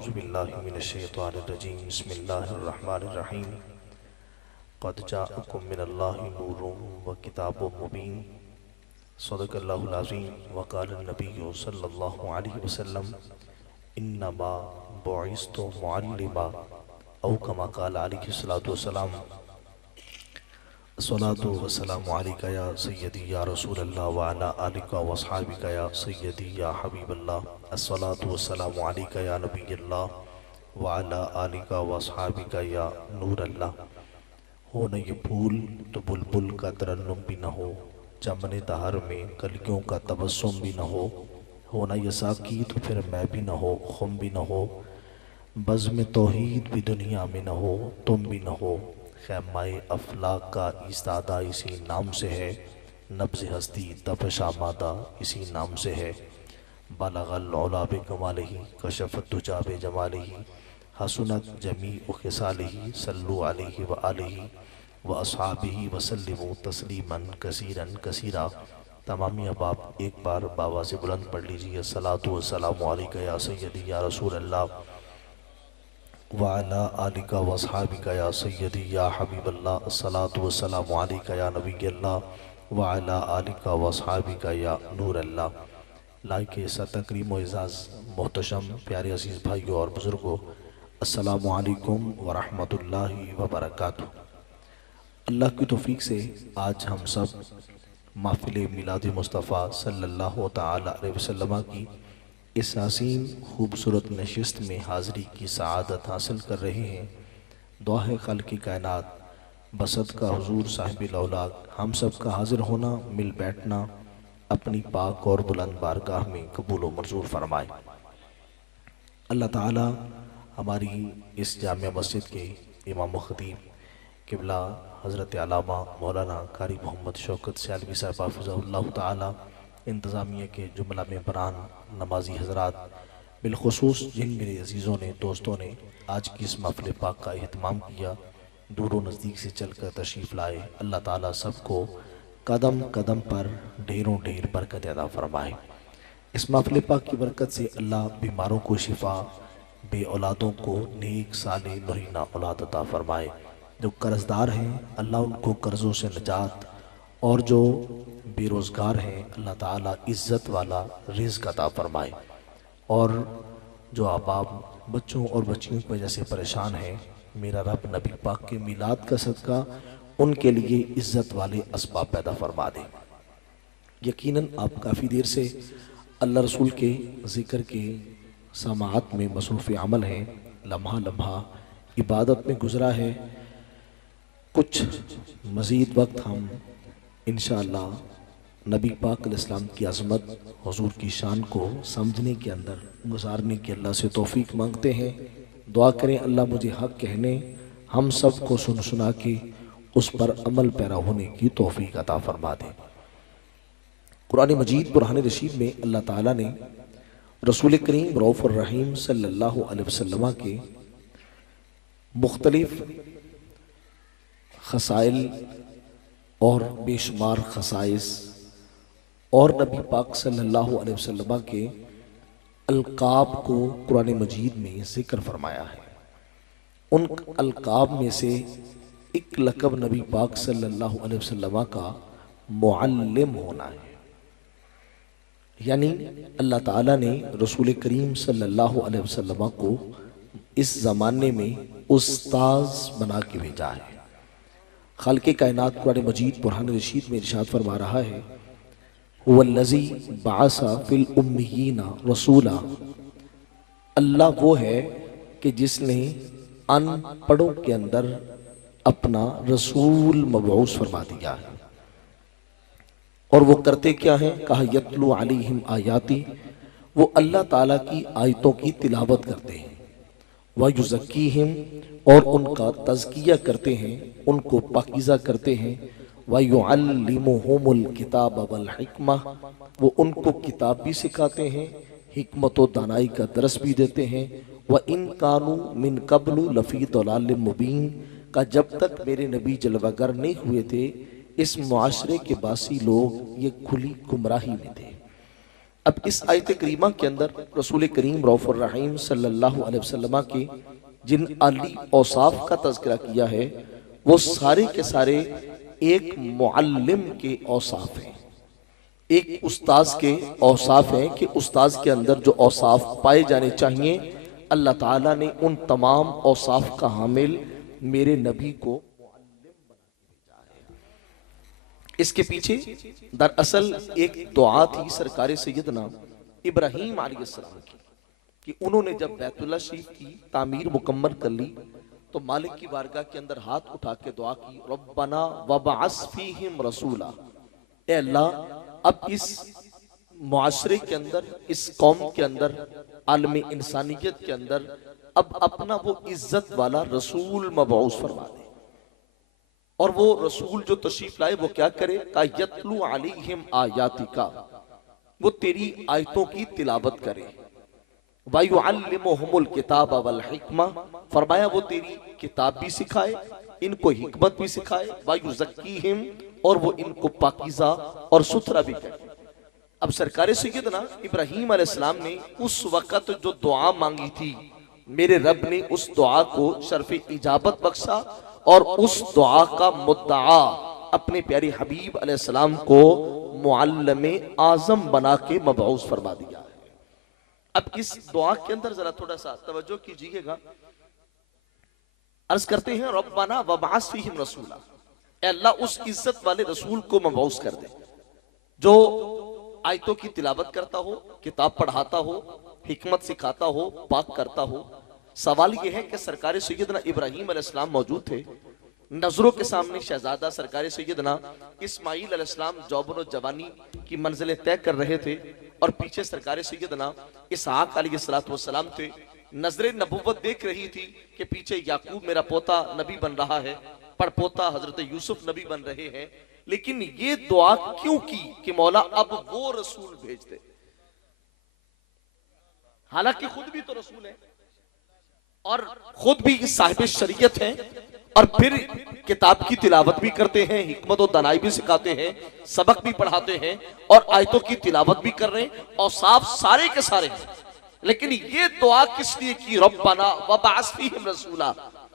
औज़ुबिल्लाहि मिनश्शैतानिर्रजीम बिस्मिल्लाहिर्रहमानिर्रहीम क़द जाअकुम मिनल्लाहि नूरुम व किताबुम मुबीन सदक़ल्लाहुल अज़ीम व क़ाला नबिय्यु सल्लल्लाहु अलैहि वसल्लम इन्नमा बुइस्तु मुअल्लिमा औ कमा क़ाला अलैहि सलातु वस्सलाम अस्सलातु वस्सलामु अलैका या सय्यदी या रसूलल्लाह व अला आलिका व अस्हाबिका या सय्यदी या हबीबल्लाह अस्सलातु वस्सलामु अलैका या नबियल्लाह व अला आलिका व अस्हाबिका या नूरल्लाह। हो न ये फूल तो बुलबुल का तरन्नुम भी न हो, चमन दहर में कलियों का तबस्सुम भी न हो न ये साकी तो फिर मैं भी न हो, खुम भी न हो, बज़्म तौहीद भी दुनिया में न हो, तुम भी न हो। खैमाए अफलाक का इस्तादा इसी नाम से है, नब्ज़ हस्ती तपश आमादा इसी नाम से है। बलगल औला बे कमालिही कशफ़त दुजा बे जमालिही हसनत जमीउ खिसालिही सल्लु अलैहि व आलिही व अस्हाबिही वसल्लिमु तस्लीमन कसीरन कसीरा। तमामी अहबाब एक बार बाबा से बुलंद पढ़ लीजिए। अस्सलातु वस्सलामु अलैका या सय्यदी या रसूल अल्लाह व अला आलिका व अस्हाबिका या सय्यदी या हबीबल्लाह। अस्सलातु वस्सलामु अलैका या नबियल्लाह व अला आलिका व अस्हाबिका या नूरल्लाह। लाइक तकरीम व एज़ाज़ मोहतशम प्यारे अज़ीज़ भाइयों और बुज़ुर्गों, अस्सलामु अलैकुम व रहमतुल्लाहि व बरकातुहू। अल्लाह की तौफ़ीक़ से आज हम सब महफ़िल मिलाद मुस्तफ़ा सल्लल्लाहु तआला अलैहि वसल्लम की इस हसीन खूबसूरत नशिस्त में हाज़री की सआदत हासिल कर रहे हैं। दुआ है ख़ालिक़ कायनात बसत का हुज़ूर साहिब औलाद हम सब का हाज़िर होना, मिल बैठना अपनी पाक और बुलंद बारगाह में कबूल व मंजूर फरमाए। अल्लाह ताला हमारी इस जामिया मस्जिद के इमाम व ख़तीब क़िबला हज़रत अल्लामा मौलाना कारी मोहम्मद शौकत सियालवी साहब हाफ़िज़हुल्लाह ताला, इंतज़ामिया के जुमला मेंबरान, नमाजी हज़रात, बिलख़ुसूस जिन मेरे अज़ीज़ों ने दोस्तों ने आज की इस महफ़िल पाक का एहतमाम किया, दूर व नज़दीक से चल कर तशरीफ़ लाए, अल्लाह ताला सबको कदम कदम पर ढेरों ढेर बरकत अता फ़रमाए। इस महफ़िल पाक की बरकत से अल्लाह बीमारों को शिफ़ा, बे औलादों को नेक साले नूरीना औलाद अता फ़रमाए। जो कर्ज़दार हैं अल्लाह उनको कर्ज़ों से निजात, और जो बेरोज़गार हैं अल्लाह ताला इज़्ज़त वाला रिज़्क़ अता फ़रमाए। और जो आबाब बच्चों और बच्चियों की वजह से परेशान हैं, मेरा रब नबी पाक के मिलाद का सदका उनके लिए इज़्ज़त वाले असबाब पैदा फ़रमा दे। यकीनन आप काफ़ी देर से अल्लाह रसूल के ज़िक्र के समाअत में मसरूफ़ अमल हैं, लम्हा लम्हा इबादत में गुज़रा है। कुछ मज़ीद वक्त हम इंशाअल्लाह नबी पाक अलैहिस्सलाम की अज़मत, हुज़ूर की शान को समझने के अंदर गुजारने की अल्लाह से तौफ़ीक़ मांगते हैं। दुआ करें अल्लाह मुझे हक़ कहने, हम सब को सुन सुना के उस पर अमल पैरा होने की तौफ़ीक़ अता फ़रमा दें। कुरान मजीद बुरहान रशीद में अल्लाह ताला ने रसूल करीम रऊफ़ुर रहीम सल्लल्लाहु अलैहि वसल्लम के मुख्तलिफ़ खसाइल और बेशुमार खसाइस और नबी पाक सल्लल्लाहु अलैहि वसल्लम के अलकाब को कुरान मजीद में ज़िक्र फरमाया है। उन अलकाब में से एक लक़ब नबी पाक सल्लल्लाहु अलैहि वसल्लम का मुअल्लिम होना है, यानी अल्लाह ताला ने रसूल करीम सल्लल्लाहु अलैहि वसल्लम को इस ज़माने में उस्ताज़ बना के भेजा है। ख़ालिक़ कायनात कुरान मजीद बुरहान रशीद में इरशाद फरमा रहा है, हुवल्लज़ी बअसा फ़िल उम्मियीना रसूला। अल्लाह वो है कि जिसने अनपढ़ों के अंदर अपना रसूल मबऊस फरमा दिया है। और वो करते क्या हैं? कहा यतलू अलैहिम आयाती, वो अल्लाह ताला की आयतों की तिलावत करते हैं। व युज़क्कीहिम, और उनका तज़किया करते हैं, उनको पाकीज़ा करते हैं। व युअल्लिमुहुमुल किताब वल हिक्मा, वो उनको किताब भी सिखाते हैं, हिकमत व दानाई का दरस भी देते हैं। व इन कानू मिन कब्लु लफ़ी दलालिम मुबीन, का जब तक मेरे नबी जलवागर नहीं हुए थे इस मुआशरे के बासी लोग ये खुली गुमराही में थे। अब इस आयत करीमा के अंदर रसूल करीम रऊफ़ुर रहीम सल्लल्लाहु अलैहि वसल्लम की जिन आली औसाफ का तज़किरा किया है वो सारे के सारे एक मुअल्लिम के औसाफ हैं, एक उस्ताज के औसाफ हैं कि उस्ताज के अंदर जो औसाफ पाए जाने चाहिए अल्लाह ताला ने उन तमाम औसाफ का हामिल मेरे नबी को। इसके पीछे दरअसल एक दुआ थी सरकार सैयदना इब्राहीम अलैहिस्सलाम की कि उन्होंने जब बैतुल्लाह शरीफ की तामीर मुकम्मल कर ली तो मालिक की बारगाह के अंदर हाथ उठा के दुआ की, रब्बना वबअस फीहिम रसूला, ए अल्लाह अब इस मुआशरे के अंदर, इस कौम के अंदर, आलम इंसानियत के अंदर अब अपना वो इज्जत वाला रसूल मबऊस फरमा दे। और वो रसूल जो तशरीफ लाए वो क्या करे, का यतलू अलैहिम आयातिका, वो तेरी आयतों की तिलावत करे, वयुअल्लिमुहुमुल किताब वल हिकमा, फरमाया वो तेरी किताब भी सिखाए, इनको हिकमत भी सिखाए, वयुज़क्कीहिम, और वो इनको पाकीज़ा और सुथरा भी करे। अब सरकार सैयदना इब्राहीम अलैहिस्सलाम ने उस वक्त जो दुआ मांगी थी, मेरे रब ने उस दुआ को शर्फ इजाबत बख्शा और उस दुआ का मुद्दा अपने प्यारे हबीब अलैहिस्सलाम को मुअल्लिम आजम बना के मबऊस फरमा दिया। अब इस दुआ के अंदर जरा थोड़ा सा तवज्जो कीजिएगा। अर्ज करते हैं रब्बना वबअस फीहिम रसूला, ए अल्लाह उस इज्जत वाले रसूल को मबऊस कर दे जो आयतों की तिलावत करता हो, किताब पढ़ाता हो, हिकमत सिखाता हो, पाक करता हो। सवाल यह है कि सरकार सैयदना इब्राहीम अलैहिस्सलाम मौजूद थे, नजरों के सामने शहजादा सरकार सैयदना इस्माईल अलैहिस्सलाम जौबन जवानी की मंजिलें तय कर रहे थे और पीछे सरकार सैयदना इसहाक अलैहिस्सलाम थे। नजरे नबुव्वत देख रही थी कि पीछे याकूब मेरा पोता नबी बन रहा है, पड़पोता हजरत यूसुफ नबी बन रहे हैं। लेकिन ये दुआ क्यों की कि मौला अब वो रसूल भेज दे, हालांकि खुद भी तो रसूल है और खुद भी साहिब शरीयत हैं और फिर किताब की तिलावत भी करते हैं, हिकमत और दनाई भी सिखाते हैं, सबक भी पढ़ाते हैं और आयतों की तिलावत भी कर रहे हैं और साफ सारे के सारे हैं। लेकिन ये दुआ किस लिए की, रब्बना वबअस फीहिम रसूला।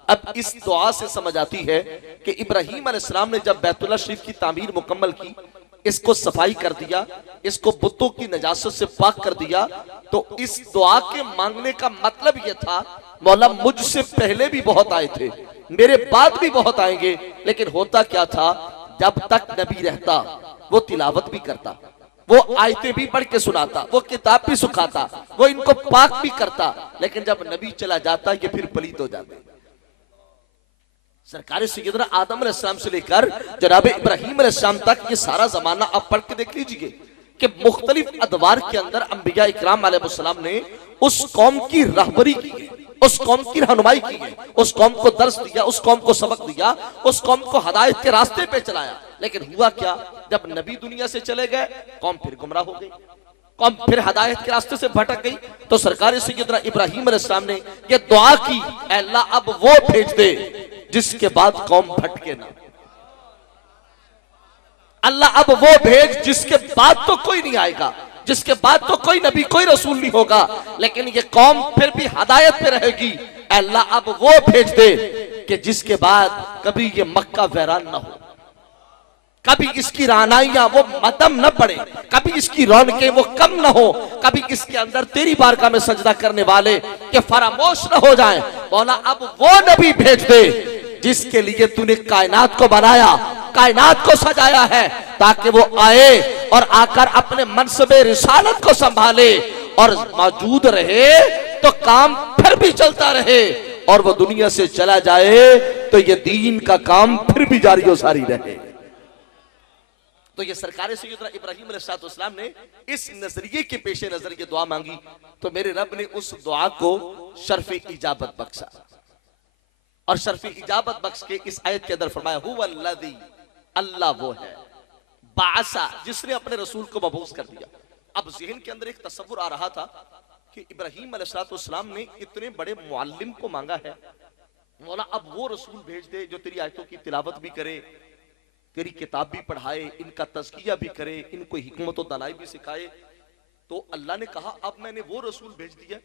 अब इस दुआ से समझ आती है कि इब्राहीम अलैहिस्सलाम ने जब बैतुल्लाह शरीफ की तामीर मुकम्मल की, इसको सफाई कर दिया, इसको बुतों की नजासत से पाक कर दिया, तो इस दुआ के मांगने का मतलब यह था मौला मुझसे पहले भी बहुत आए थे, मेरे बाद भी बहुत आएंगे, लेकिन होता क्या था जब तक नबी रहता वो तिलावत भी करता, वो आयतें भी पढ़ के सुनाता, वो किताब भी सुखाता, वो इनको पाक भी करता, लेकिन जब नबी चला जाता ये फिर पलीत हो जाते। सरकार सैयदना आदम अलैहिस्सलाम से लेकर जनाब इब्राहीम अलैहिस्सलाम तक ये सारा जमाना आप पढ़ के देख लीजिए कि मुख्तलिफ अदवार के अंदर अंबिया इकराम अलैहिस्सलाम ने उस कौम की रहबरी की है, उस कौम की रहनुमाई की है, उस कौम को दर्स दिया, उस कौम को सबक दिया, उस कौम को हिदायत के रास्ते पे चलाया। लेकिन हुआ क्या, जब नबी दुनिया से चले गए कौम फिर गुमराह हो गई, कौम फिर हिदायत के रास्ते से भटक गई। तो सरकार सैयदना इब्राहीम अलैहिस्सलाम ने ये दुआ की, अल्लाह अब वो भेज दे जिसके बाद कौम भटके ना, अल्लाह अब वो भेज जिसके बाद तो कोई नहीं आएगा, जिसके बाद तो कोई नबी कोई रसूल नहीं होगा, लेकिन ये कौम फिर भी हिदायत पे रहेगी। अल्लाह अब वो भेज दे कि जिसके बाद कभी ये मक्का वैरान ना हो, कभी इसकी रानाइयां वो मदम न पड़े, कभी इसकी रौनकें वो कम न हो, कभी इसके अंदर तेरी बारगाह में सजदा करने वाले के फरामोश न हो जाएं। मौला अब वो नबी भेज दे जिसके लिए तूने कायनात को बनाया, कायनात को सजाया है, ताकि वो आए और आकर अपने मनसबे रिसालत को संभाले और मौजूद रहे तो काम फिर भी चलता रहे, और वो दुनिया से चला जाए तो ये दीन का काम फिर भी जारी और सारी रहे। तो ये सरकार सैयदना इब्राहीम अलैहिस्सलाम ने इस नजरिए के पेशे नजर ये दुआ मांगी, तो मेरे रब ने उस दुआ को शर्फ इजाबत बख्शा, और शर्फ इजाबत बख्श के इस आयत के अंदर फरमाया हुवल्लज़ी, अल्लाह वो है, बासा, जिसने अपने रसूल को मबूस कर दिया। अब ज़हन के अंदर एक तसव्वुर आ रहा था कि इब्राहीम अलैहिस्सलाम ने इतने बड़े मुअल्लिम को मांगा है, मौला अब वो रसूल भेज दे जो तेरी आयतों की तिलावत भी करे, तेरी किताब भी पढ़ाए, इनका तज़किया भी करे, इनको हिकमत और दनाई भी सिखाए। तो अल्लाह ने कहा अब मैंने वो रसूल भेज दिया।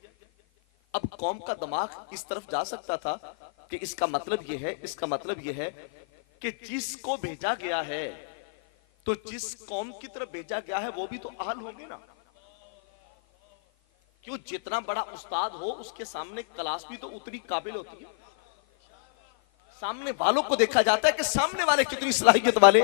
अब कौम का दिमाग इस तरफ जा सकता था कि इसका मतलब यह है कि जिसको भेजा गया है तो जिस कौम की तरफ भेजा गया है वो भी तो अहल होंगे ना। क्यों, जितना बड़ा उस्ताद हो उसके सामने क्लास भी तो उतनी काबिल होती है। सामने वालों को देखा जाता है कि सामने वाले कितनी सलाहियत वाले।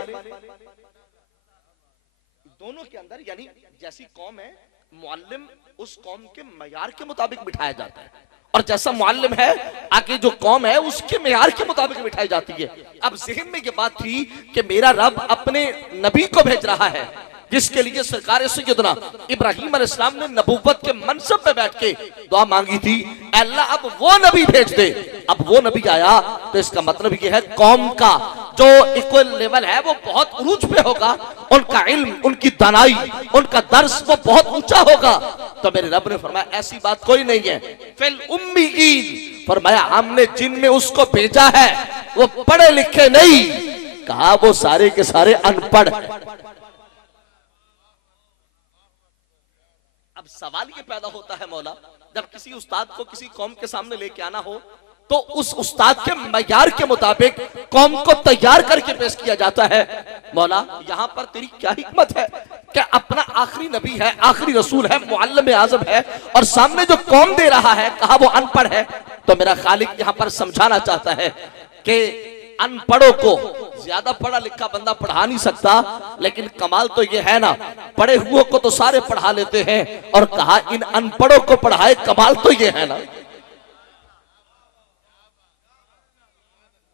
दोनों के अंदर यानी जैसी कौम है, मुअल्लिम उस कौम के मयार के मुताबिक बिठाया जाता है, और जैसा मुअल्लिम है आगे जो कौम है उसके मयार के मुताबिक बिठाई जाती है। अब ज़हन में ये बात थी कि मेरा रब अपने नबी को भेज रहा है, जिसके लिए सरकार सैयदना इब्राहीम अलैहिस्सलाम ने नबूवत के मनसब पे बैठ के दुआ मांगी थी, अल्लाह अब वो नबी भेज दे। अब वो नबी आया तो इसका मतलब ये है कौम का जो इक्वल लेवल है वो बहुत उरूज पे होगा, उनका इल्म, उनकी दानाई, उनका दर्स वो बहुत ऊंचा होगा। तो मेरे रब ने फरमाया ऐसी बात कोई नहीं है। फिल उम्मीयीन, फरमाया हमने जिनमें उसको भेजा है वो पढ़े लिखे नहीं, कहा वो सारे के सारे अनपढ़। अब सवाल ये पैदा होता है मौला, जब किसी उस्ताद को किसी कौम के सामने लेके आना हो तो उस उस्ताद के मयार के मुताबिक कौम को तैयार करके पेश किया जाता है। मौला यहाँ पर तेरी क्या हिकमत है कि अपना आखिरी नबी है, आखिरी रसूल है, मुअल्लिम आज़म है, और सामने जो कौम दे रहा है कहा वो अनपढ़ है। तो मेरा खालिक यहाँ पर समझाना चाहता है कि अनपढ़ों को ज्यादा पढ़ा लिखा बंदा पढ़ा नहीं सकता, लेकिन कमाल तो ये है ना, पढ़े हुए को तो सारे पढ़ा लेते हैं, और कहा इन अनपढ़ों को पढ़ाए, कमाल तो ये है ना।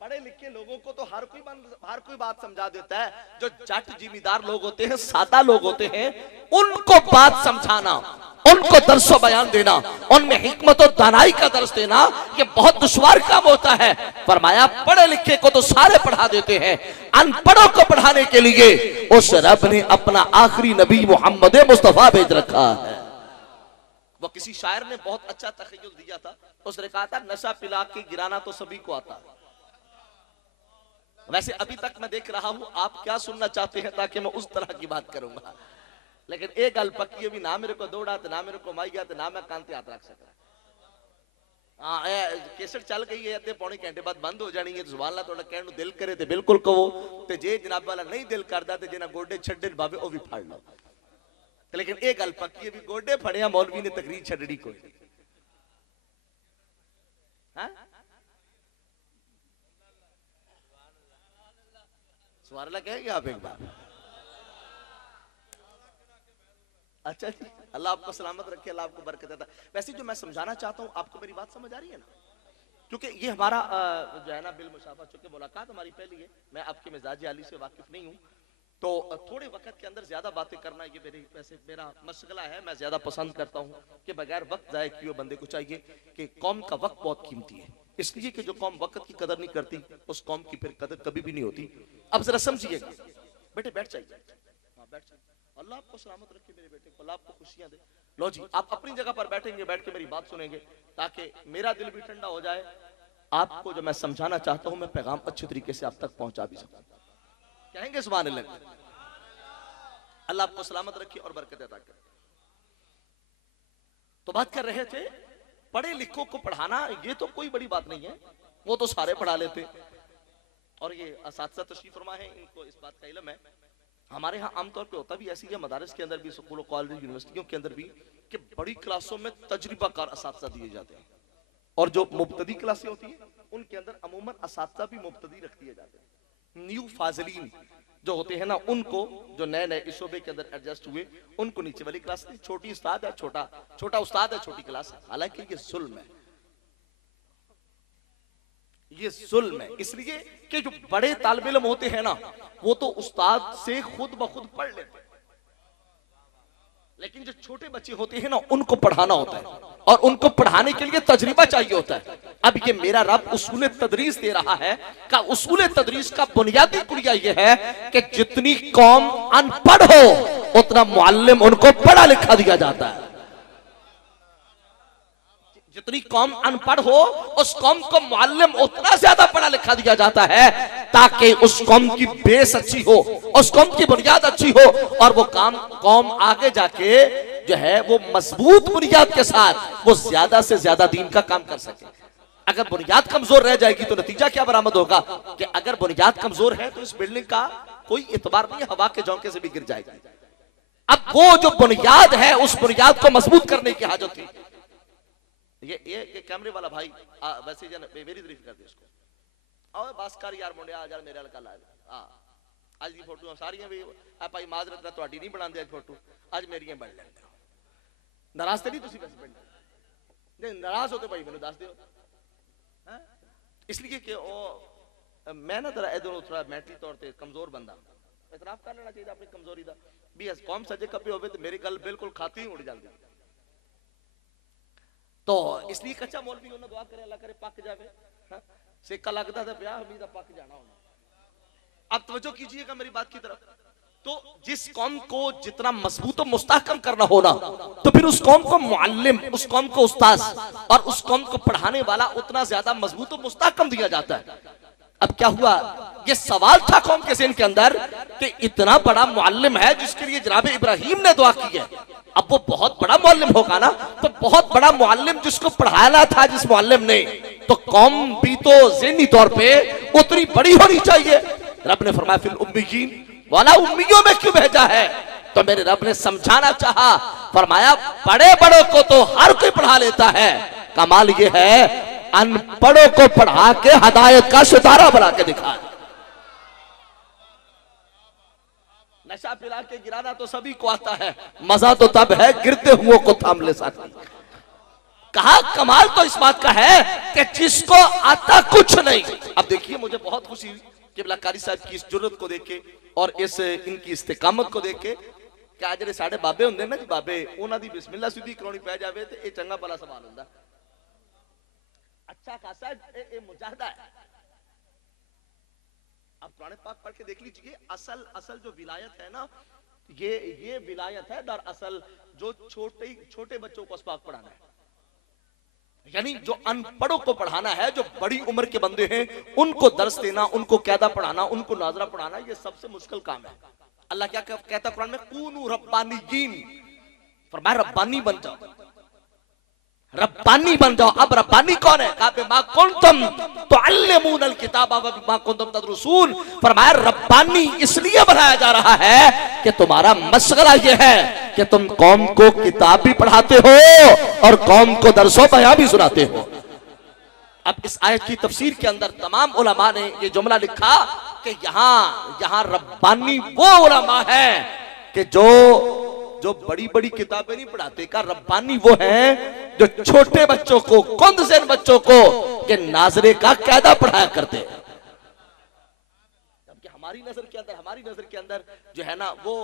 पढ़े लिखे लोगों को तो हर कोई बात समझा देता है, जो जट जिम्मेदार लोग होते हैं, सादा लोग होते हैं, उनको बात समझाना, उनको दर्सो बयान देना, उनमें हिकमत और दानाई का दर्स देना, ये बहुत दुश्वार काम होता है। फरमाया पढ़े लिखे को तो सारे पढ़ा देते हैं, अनपढ़ों को पढ़ाने के लिए उस रब ने अपना आखिरी नबी मोहम्मद मुस्तफा भेज रखा है। वो किसी शायर ने बहुत अच्छा तखय्युल दिया था, उसने कहा था नशा पिला के गिराना तो सभी को आता है। वैसे अभी तक मैं देख रहा हूं आप क्या सुनना चाहते हैं ताकि मैं उस तरह की बात करूंगा, लेकिन एक गल पक्की भी, ना मेरे को दौड़ा ना मेरे को माई गया ना मैं कांते हाथ रख सकता। हाँ कैसेट चल गई है, अद्धे पौने घंटे बाद बंद हो जानी है। सुभान अल्लाह, थोड़ा कहने दिल करे तो बिल्कुल कहो, ते जे जनाब वाला नहीं दिल करता तो जिन्हें गोडे छड्डे भावे वो भी फाड़ लो। लेकिन एक गल पक्की भी, गोडे फड़िया मौलवी ने तकरीर छड्डनी कोई। सुभान अल्लाह कहेंगे आप एक बार? अच्छा जी, अल्लाह आपको सलामत रखे, अल्लाह आपको बरकत देता। वैसे जो मैं समझाना चाहता हूँ, आपको मेरी बात समझ आ रही है ना? क्योंकि ये हमारा जो है ना बिल मुशाफा, चूंकि मुलाकात हमारी पहली है, मैं आपके मिजाज आली से वाकिफ नहीं हूँ, तो थोड़े वक्त के अंदर ज्यादा बातें करना ये मेरा मशगला है। मैं ज्यादा पसंद करता हूँ कि बगैर वक्त जाए किए बंदे को चाहिए कि कौम का वक्त बहुत कीमती है, इसलिए कि जो कौम वक्त की कदर नहीं करती उस कौम की फिर कदर कभी भी नहीं होती। अब जरा समझिएगा, बेटे बैठ जाइए, हाँ बैठ जाइए, अल्लाह आपको सलामत रखे मेरे बेटे को, अल्लाह आपको खुशियां दे। लो जी, आप अपनी जगह पर बैठेंगे, बैठ के मेरी बात सुनेंगे ताकि मेरा दिल भी ठंडा हो जाए, आपको जो मैं समझाना चाहता हूं मैं पैगाम अच्छे तरीके से आप तक पहुंचा भी सकूं। कहेंगे सुभान अल्लाह? अल्लाह आपको सलामत रखे और बरकत अता करे। तो बात कर रहे थे पढ़े लिखों को पढ़ाना, ये तो कोई बड़ी बात नहीं है, वो तो सारे पढ़ा लेते, और ये असातिज़ा तशरीफ फरमा है, इनको इस बात का इल्म है। हमारे यहाँ आमतौर पे होता भी ऐसी है, मदारिस के अंदर भी, स्कूलों कॉलेज यूनिवर्सिटियों के अंदर भी, कि बड़ी क्लासों में तजर्बाकार असातिज़ा दिए जाते हैं, और जो मुब्तदी क्लासें होती हैं उनके अंदर अमूमन असातिज़ा भी मुब्तदी रख दिए जाते हैं। न्यू फाजिलीन जो होते हैं ना, उनको जो नए नए इस शोबे के अंदर एडजस्ट हुए, उनको नीचे वाली क्लास, छोटी उस्ताद है, छोटा उस्ताद है, छोटी क्लास है। हालांकि ये जुल्म है, ये जुल्म है, इसलिए कि जो बड़े तालिब इल्म होते हैं ना वो तो उस्ताद से खुद ब खुद पढ़ लेते हैं, लेकिन जो छोटे बच्चे होते हैं ना उनको पढ़ाना होता है, और उनको पढ़ाने के लिए तजर्बा चाहिए होता है। अब ये मेरा रब उसूल तदरीस दे रहा है, का उसूल तदरीस का बुनियादी कुरिया ये है कि जितनी कौम अनपढ़ हो उतना मुअल्लिम उनको पढ़ा लिखा दिया जाता है। जितनी कौम अनपढ़ हो उस कौम को मुअल्लिम उतना ज्यादा पढ़ा लिखा दिया जाता है ताकि उस कौम की बेस अच्छी हो, उस कौम की बुनियाद अच्छी हो, और वो कौम आगे जाके जो है वो मजबूत बुनियाद के साथ वो ज्यादा से ज्यादा दीन का काम कर सके। अगर बुनियाद कमजोर रह जाएगी तो नतीजा क्या बरामद होगा कि अगर बुनियाद कमजोर है तो इस बिल्डिंग का कोई इतबार नहीं, हवा के झोंके से भी गिर जाएगी। अब वो जो बुनियाद है उस बुनियाद को मजबूत करने की हाजत थी। ये कैमरे वाला भाई वैसे मेरी तारीफ कर दी इसको, और बासकार यार मुंडिया आ जा मेरे हल्का ला हां आज दी फोटो सारियां भी आ भाई माजरत ना ਤੁਹਾਡੀ नहीं बनांदे आज फोटो आज मेरियां बन लेंदे नाराज ते नहीं तुसी बस बन नहीं नाराज होते भाई मैंने दस दियो हैं इसलिए कि ओ मैं ना जरा इधर थोड़ा मैंटली तौर पे कमजोर बंदा इतराफ कर लेना चाहिए अपनी कमजोरी दा भी अस कौम सजे कभी होवे तो मेरी गल बिल्कुल खाती ही उड़ जाती। तो इसलिए कच्चा मौलवी उन्हें दुआ करे अल्लाह करे पक जावे सिक्का लगता था प्या हमीदा पक जाना होना। अब तवज्जो कीजिएगा मेरी बात की तरफ। तो जिस कौम को जितना मजबूत और मुस्तहकम करना होना तो फिर उस कौम को मुअल्लिम, उस कौम को उस्ताद और उस कौम को पढ़ाने वाला उतना ज्यादा मजबूत और मुस्तहकम दिया जाता है। अब क्या हुआ, ये सवाल था कौम के ज़हन के अंदर कि इतना बड़ा मुअल्लिम है जिसके लिए जनाब इब्राहिम ने दुआ की है, अब वो बहुत बड़ा मुअल्लिम होगा ना, तो बहुत बड़ा मुअल्लिम जिसको पढ़ाना था जिस मुअल्लिम ने, तो कौम भी तो ज़हनी तौर पे उतनी बड़ी होनी चाहिए। रब ने फरमाया फिल उम्मीयीन, वाला उम्मियों में क्यों भेजा है? तो मेरे रब ने समझाना चाहा, फरमाया बड़े बड़ों को तो हर कोई पढ़ा लेता है, कमाल ये है अनपढ़ों को पढ़ा के हदायत का सितारा बना के दिखा। नशा पिला के गिराना तो सभी को आता है, मजा तो तब है गिरते हुए को थाम ले साथी। कहा कमाल तो इस बात का है कि जिसको आता कुछ नहीं। अब देखिए मुझे बहुत खुशी हुई कि कारी साहब की इस जुर्रत को देख के और इस इनकी इस्तेकामत को देख के कि आज जेडे साडे बाबे होंदे ना जी बाबे उन्हां दी बिस्मिल्लाह सीधी कराउणी पै जावे ते ये चंगा भला सवाल हुंदा। अच्छा खासा ये मुजाहिदा है। अब कुरान पाक पढ़ के देख लीजिए, असल जो विलायत है ना, ये विलायत है दरअसल जो छोटे बच्चों को अस्बाक पढ़ाना है, यानी जो अनपढ़ों को पढ़ाना है, जो बड़ी उम्र के बंदे हैं उनको दर्स देना, उनको कायदा पढ़ाना, उनको नाजरा पढ़ाना, ये सबसे मुश्किल काम है। अल्लाह क्या कहता कुरान में, कूनू रब्बानीयीन, फरमाया रब्बानी बन जाओ, रब्बानी बन जाओ। अब रब्बानी कौन है? कहा बिमा कुंतुम तुअल्लिमूनल किताब व बिमा कुंतुम तदरुसून। फरमाया रब्बानी इसलिए बनाया जा रहा है कि तुम्हारा मशगला ये है कि तुम कौम को किताब भी पढ़ाते हो और कौम को दरसो बयां भी सुनाते हो। अब इस आयत की तफसीर के अंदर तमाम उलमा ने ये जुमला लिखा कि यहाँ रब्बानी वो उलमा है कि जो बड़ी बड़ी किताबें नहीं पढ़ाते, का रब्बानी वो हैं जो छोटे बच्चों को, कुंदज़ेन बच्चों को के नाजरे का कायदा पढ़ाया करते हैं। जबकि हमारी नजर के अंदर जो है ना, वो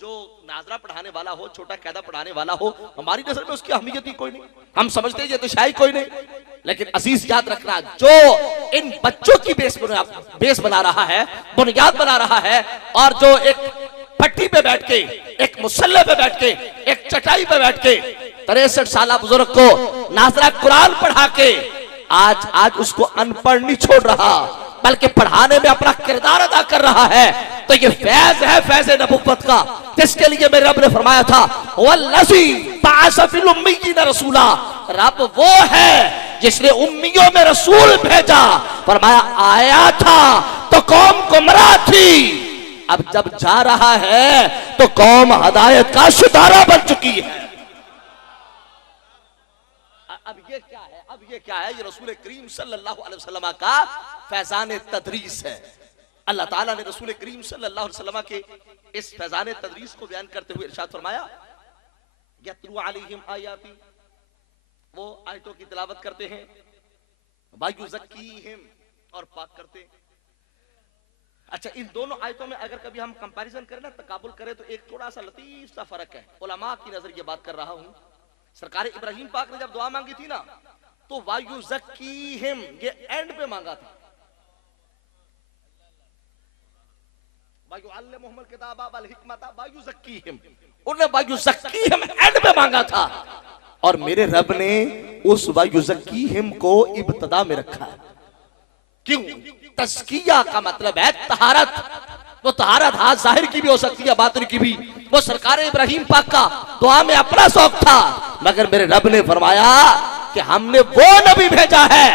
जो नाजरा पढ़ाने वाला हो, छोटा कायदा पढ़ाने वाला हो, हमारी नजर में उसकी अहमियत ही कोई नहीं, हम समझते हैं ये तो शायद कोई नहीं। लेकिन अजीज याद रखना, जो इन बच्चों की बेस बना रहा है, बुनियाद बना रहा है, और जो एक पट्टी पे बैठ के, एक मुसल्ले पे बैठ के, एक चटाई पे बैठ के 63 साल बुजुर्ग को नाजरा कुरान पढ़ा के आज उसको अनपढ़ नहीं छोड़ रहा, बल्कि पढ़ाने में अपना किरदार अदा कर रहा है, तो ये फैज है, फैज नबुव्वत का, जिसके लिए मेरे रब ने फरमाया था वल्लज़ी बअस फिल उम्मिय्यीन रसूला। रब वो है जिसने उम्मियों में रसूल भेजा। फरमाया आया था तो कौम गुमराह थी, अब जब जा रहा है तो कौम हदायत का सितारा बन चुकी है। अब ये क्या है? ये रसूल करीम सल्लल्लाहु अलैहि वसल्लम का फैजान तदरीस है। अल्लाह ताला ने रसूल करीम सल्लल्लाहु अलैहि वसल्लम के इस फैजान तदरीस को बयान करते हुए इरशाद फरमाया, यतलू अलैहिम आयाती, वो आयतों की तिलावत करते हैं, वायुज़क्कीहिम, और पाक करते हैं। अच्छा, इन दोनों आयतों में अगर कभी हम कंपैरिजन करें ना, तकाबुल करें, तो एक थोड़ा सा लतीफ सा फर्क है। उलमा की नजर ये बात कर रहा हूं। सरकार इब्राहिम पाक ने जब दुआ मांगी थी ना, तो वायुज़क्कीहिम ये एंड पे मांगा था, वायुअल्लिमुहुमुल किताबा वल हिकमता वायुज़क्कीहिम, उन्होंने वायुज़क्कीहिम एंड पे मांगा था, और मेरे रब ने उस वायुज़क्कीहिम को इब्तिदा में रखा है। क्यों? तज़किया का मतलब है तहारत। वो तहारत हाथ जाहिर की भी हो सकती है, बातिन की भी, वो सरकार इब्राहिम पाक का दुआ में अपना शौक था, मगर मेरे रब ने फरमाया कि हमने वो नबी भेजा है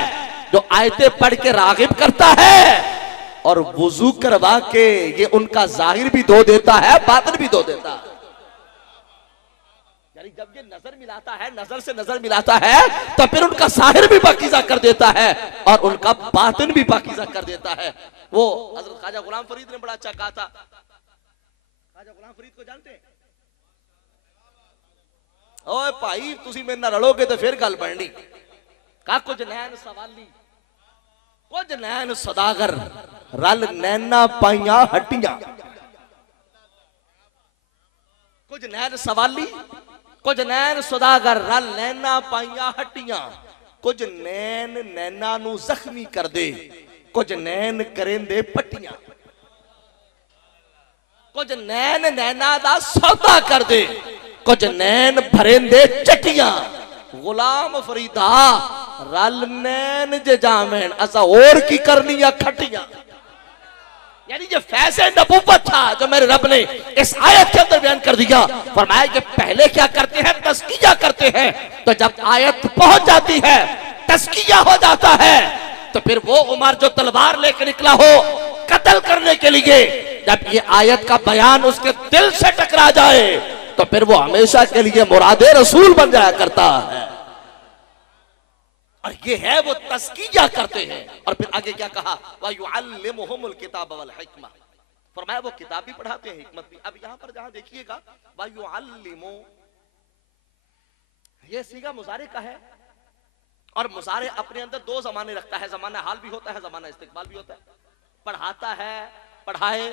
जो आयतें पढ़ के रागिब करता है और वुजू करवा के ये उनका जाहिर भी धो देता है, बातिन भी धो देता है। यानी जब ये नजर मिलाता है, नजर से नजर मिलाता है, तो फिर उनका जाहिर भी पाकीज़ा कर देता है और उनका बातिन भी पाकीज़ा कर देता है। वो हजरत ख्वाजा गुलाम फरीद ने बड़ा अच्छा कहा था। ख्वाजा गुलाम फरीद को जानते हैं? ओए भाई तुसी मेरे नाल रलोगे तो फिर गल बननी। का कुछ नैन सवाली कुछ नैन सदागर रल नैना पाइया हट्टियां। कुछ नैन सवाली कुछ नैन सदागर रल नैना पाइया हट्टियां। कुछ नैन नैना नू जख्मी कर दे, कुछ नैन करेंदे पट्टियां। कुछ नैन नैना दा सौदा कर दे, कुछ नैन भरेंदे चटियां। गुलाम फरीदा रल नैन जे जामेन असा और की करनी या खटियां। यानी ये फैज़े नबूवत था जो मेरे रब ने इस आयत के अंदर बयान कर दिया। फरमाया कि पहले क्या करते हैं, तस्किया करते हैं, तो जब आयत पहुंच जाती है, तस्किया हो जाता है, तो फिर वो उमर जो तलवार लेकर निकला हो कत्ल करने के लिए, जब ये आयत का बयान उसके दिल से टकरा जाए तो फिर वो हमेशा के लिए मुरादे रसूल बन जाया करता है। और ये है वो तस्किया करते हैं। और फिर आगे क्या कहा, वयुअल्लिमुहुमुल किताब वल हिकमा। फरमाया वो किताब भी पढ़ाते हैं, हिकमत भी। अब यहां पर जहां देखिएगा वयुअल्लिमु, ये सीगा मुजारे का है और मुजारे अपने अंदर दो जमाने रखता है, जमाना हाल भी होता है, जमाना इस्तिकबाल भी होता है। पढ़ाता है, पढ़ाए,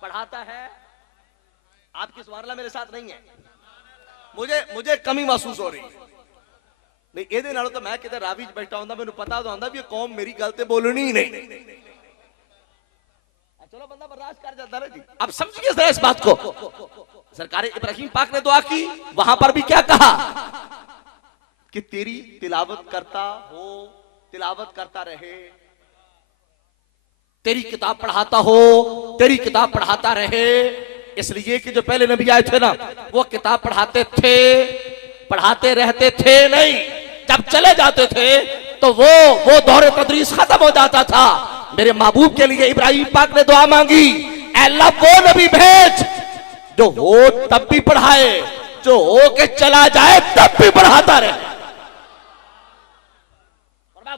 पढ़ाता है। आपकी सुभान मेरे साथ नहीं है, मुझे कमी महसूस हो रही है। नहीं ਇਹਦੇ ਨਾਲੋਂ तो मैं किधर रावी बैठा होंदा, मैंने पता तो होंदा भी ये कौम मेरी गल ते बोलनी ही नहीं। चलो बंदा बर्दाश्त कर जाता है जी। अब समझिए जरा इस बात को। सरकार इब्राहिम पाक ने दुआ की, वहां पर भी क्या कहा कि तेरी तिलावत करता हो, तिलावत करता रहे, तेरी किताब पढ़ाता हो, तेरी किताब पढ़ाता रहे। इसलिए कि जो पहले नबी आए थे ना, वो किताब पढ़ाते थे, पढ़ाते रहते थे नहीं, जब चले जाते थे तो वो दौरे तदरीस खत्म हो जाता था। मेरे महबूब के लिए इब्राहिम पाक ने दुआ मांगी, अल्लाह वो नबी भेज जो हो तब भी पढ़ाए, जो हो के चला जाए तब भी पढ़ाता रहे।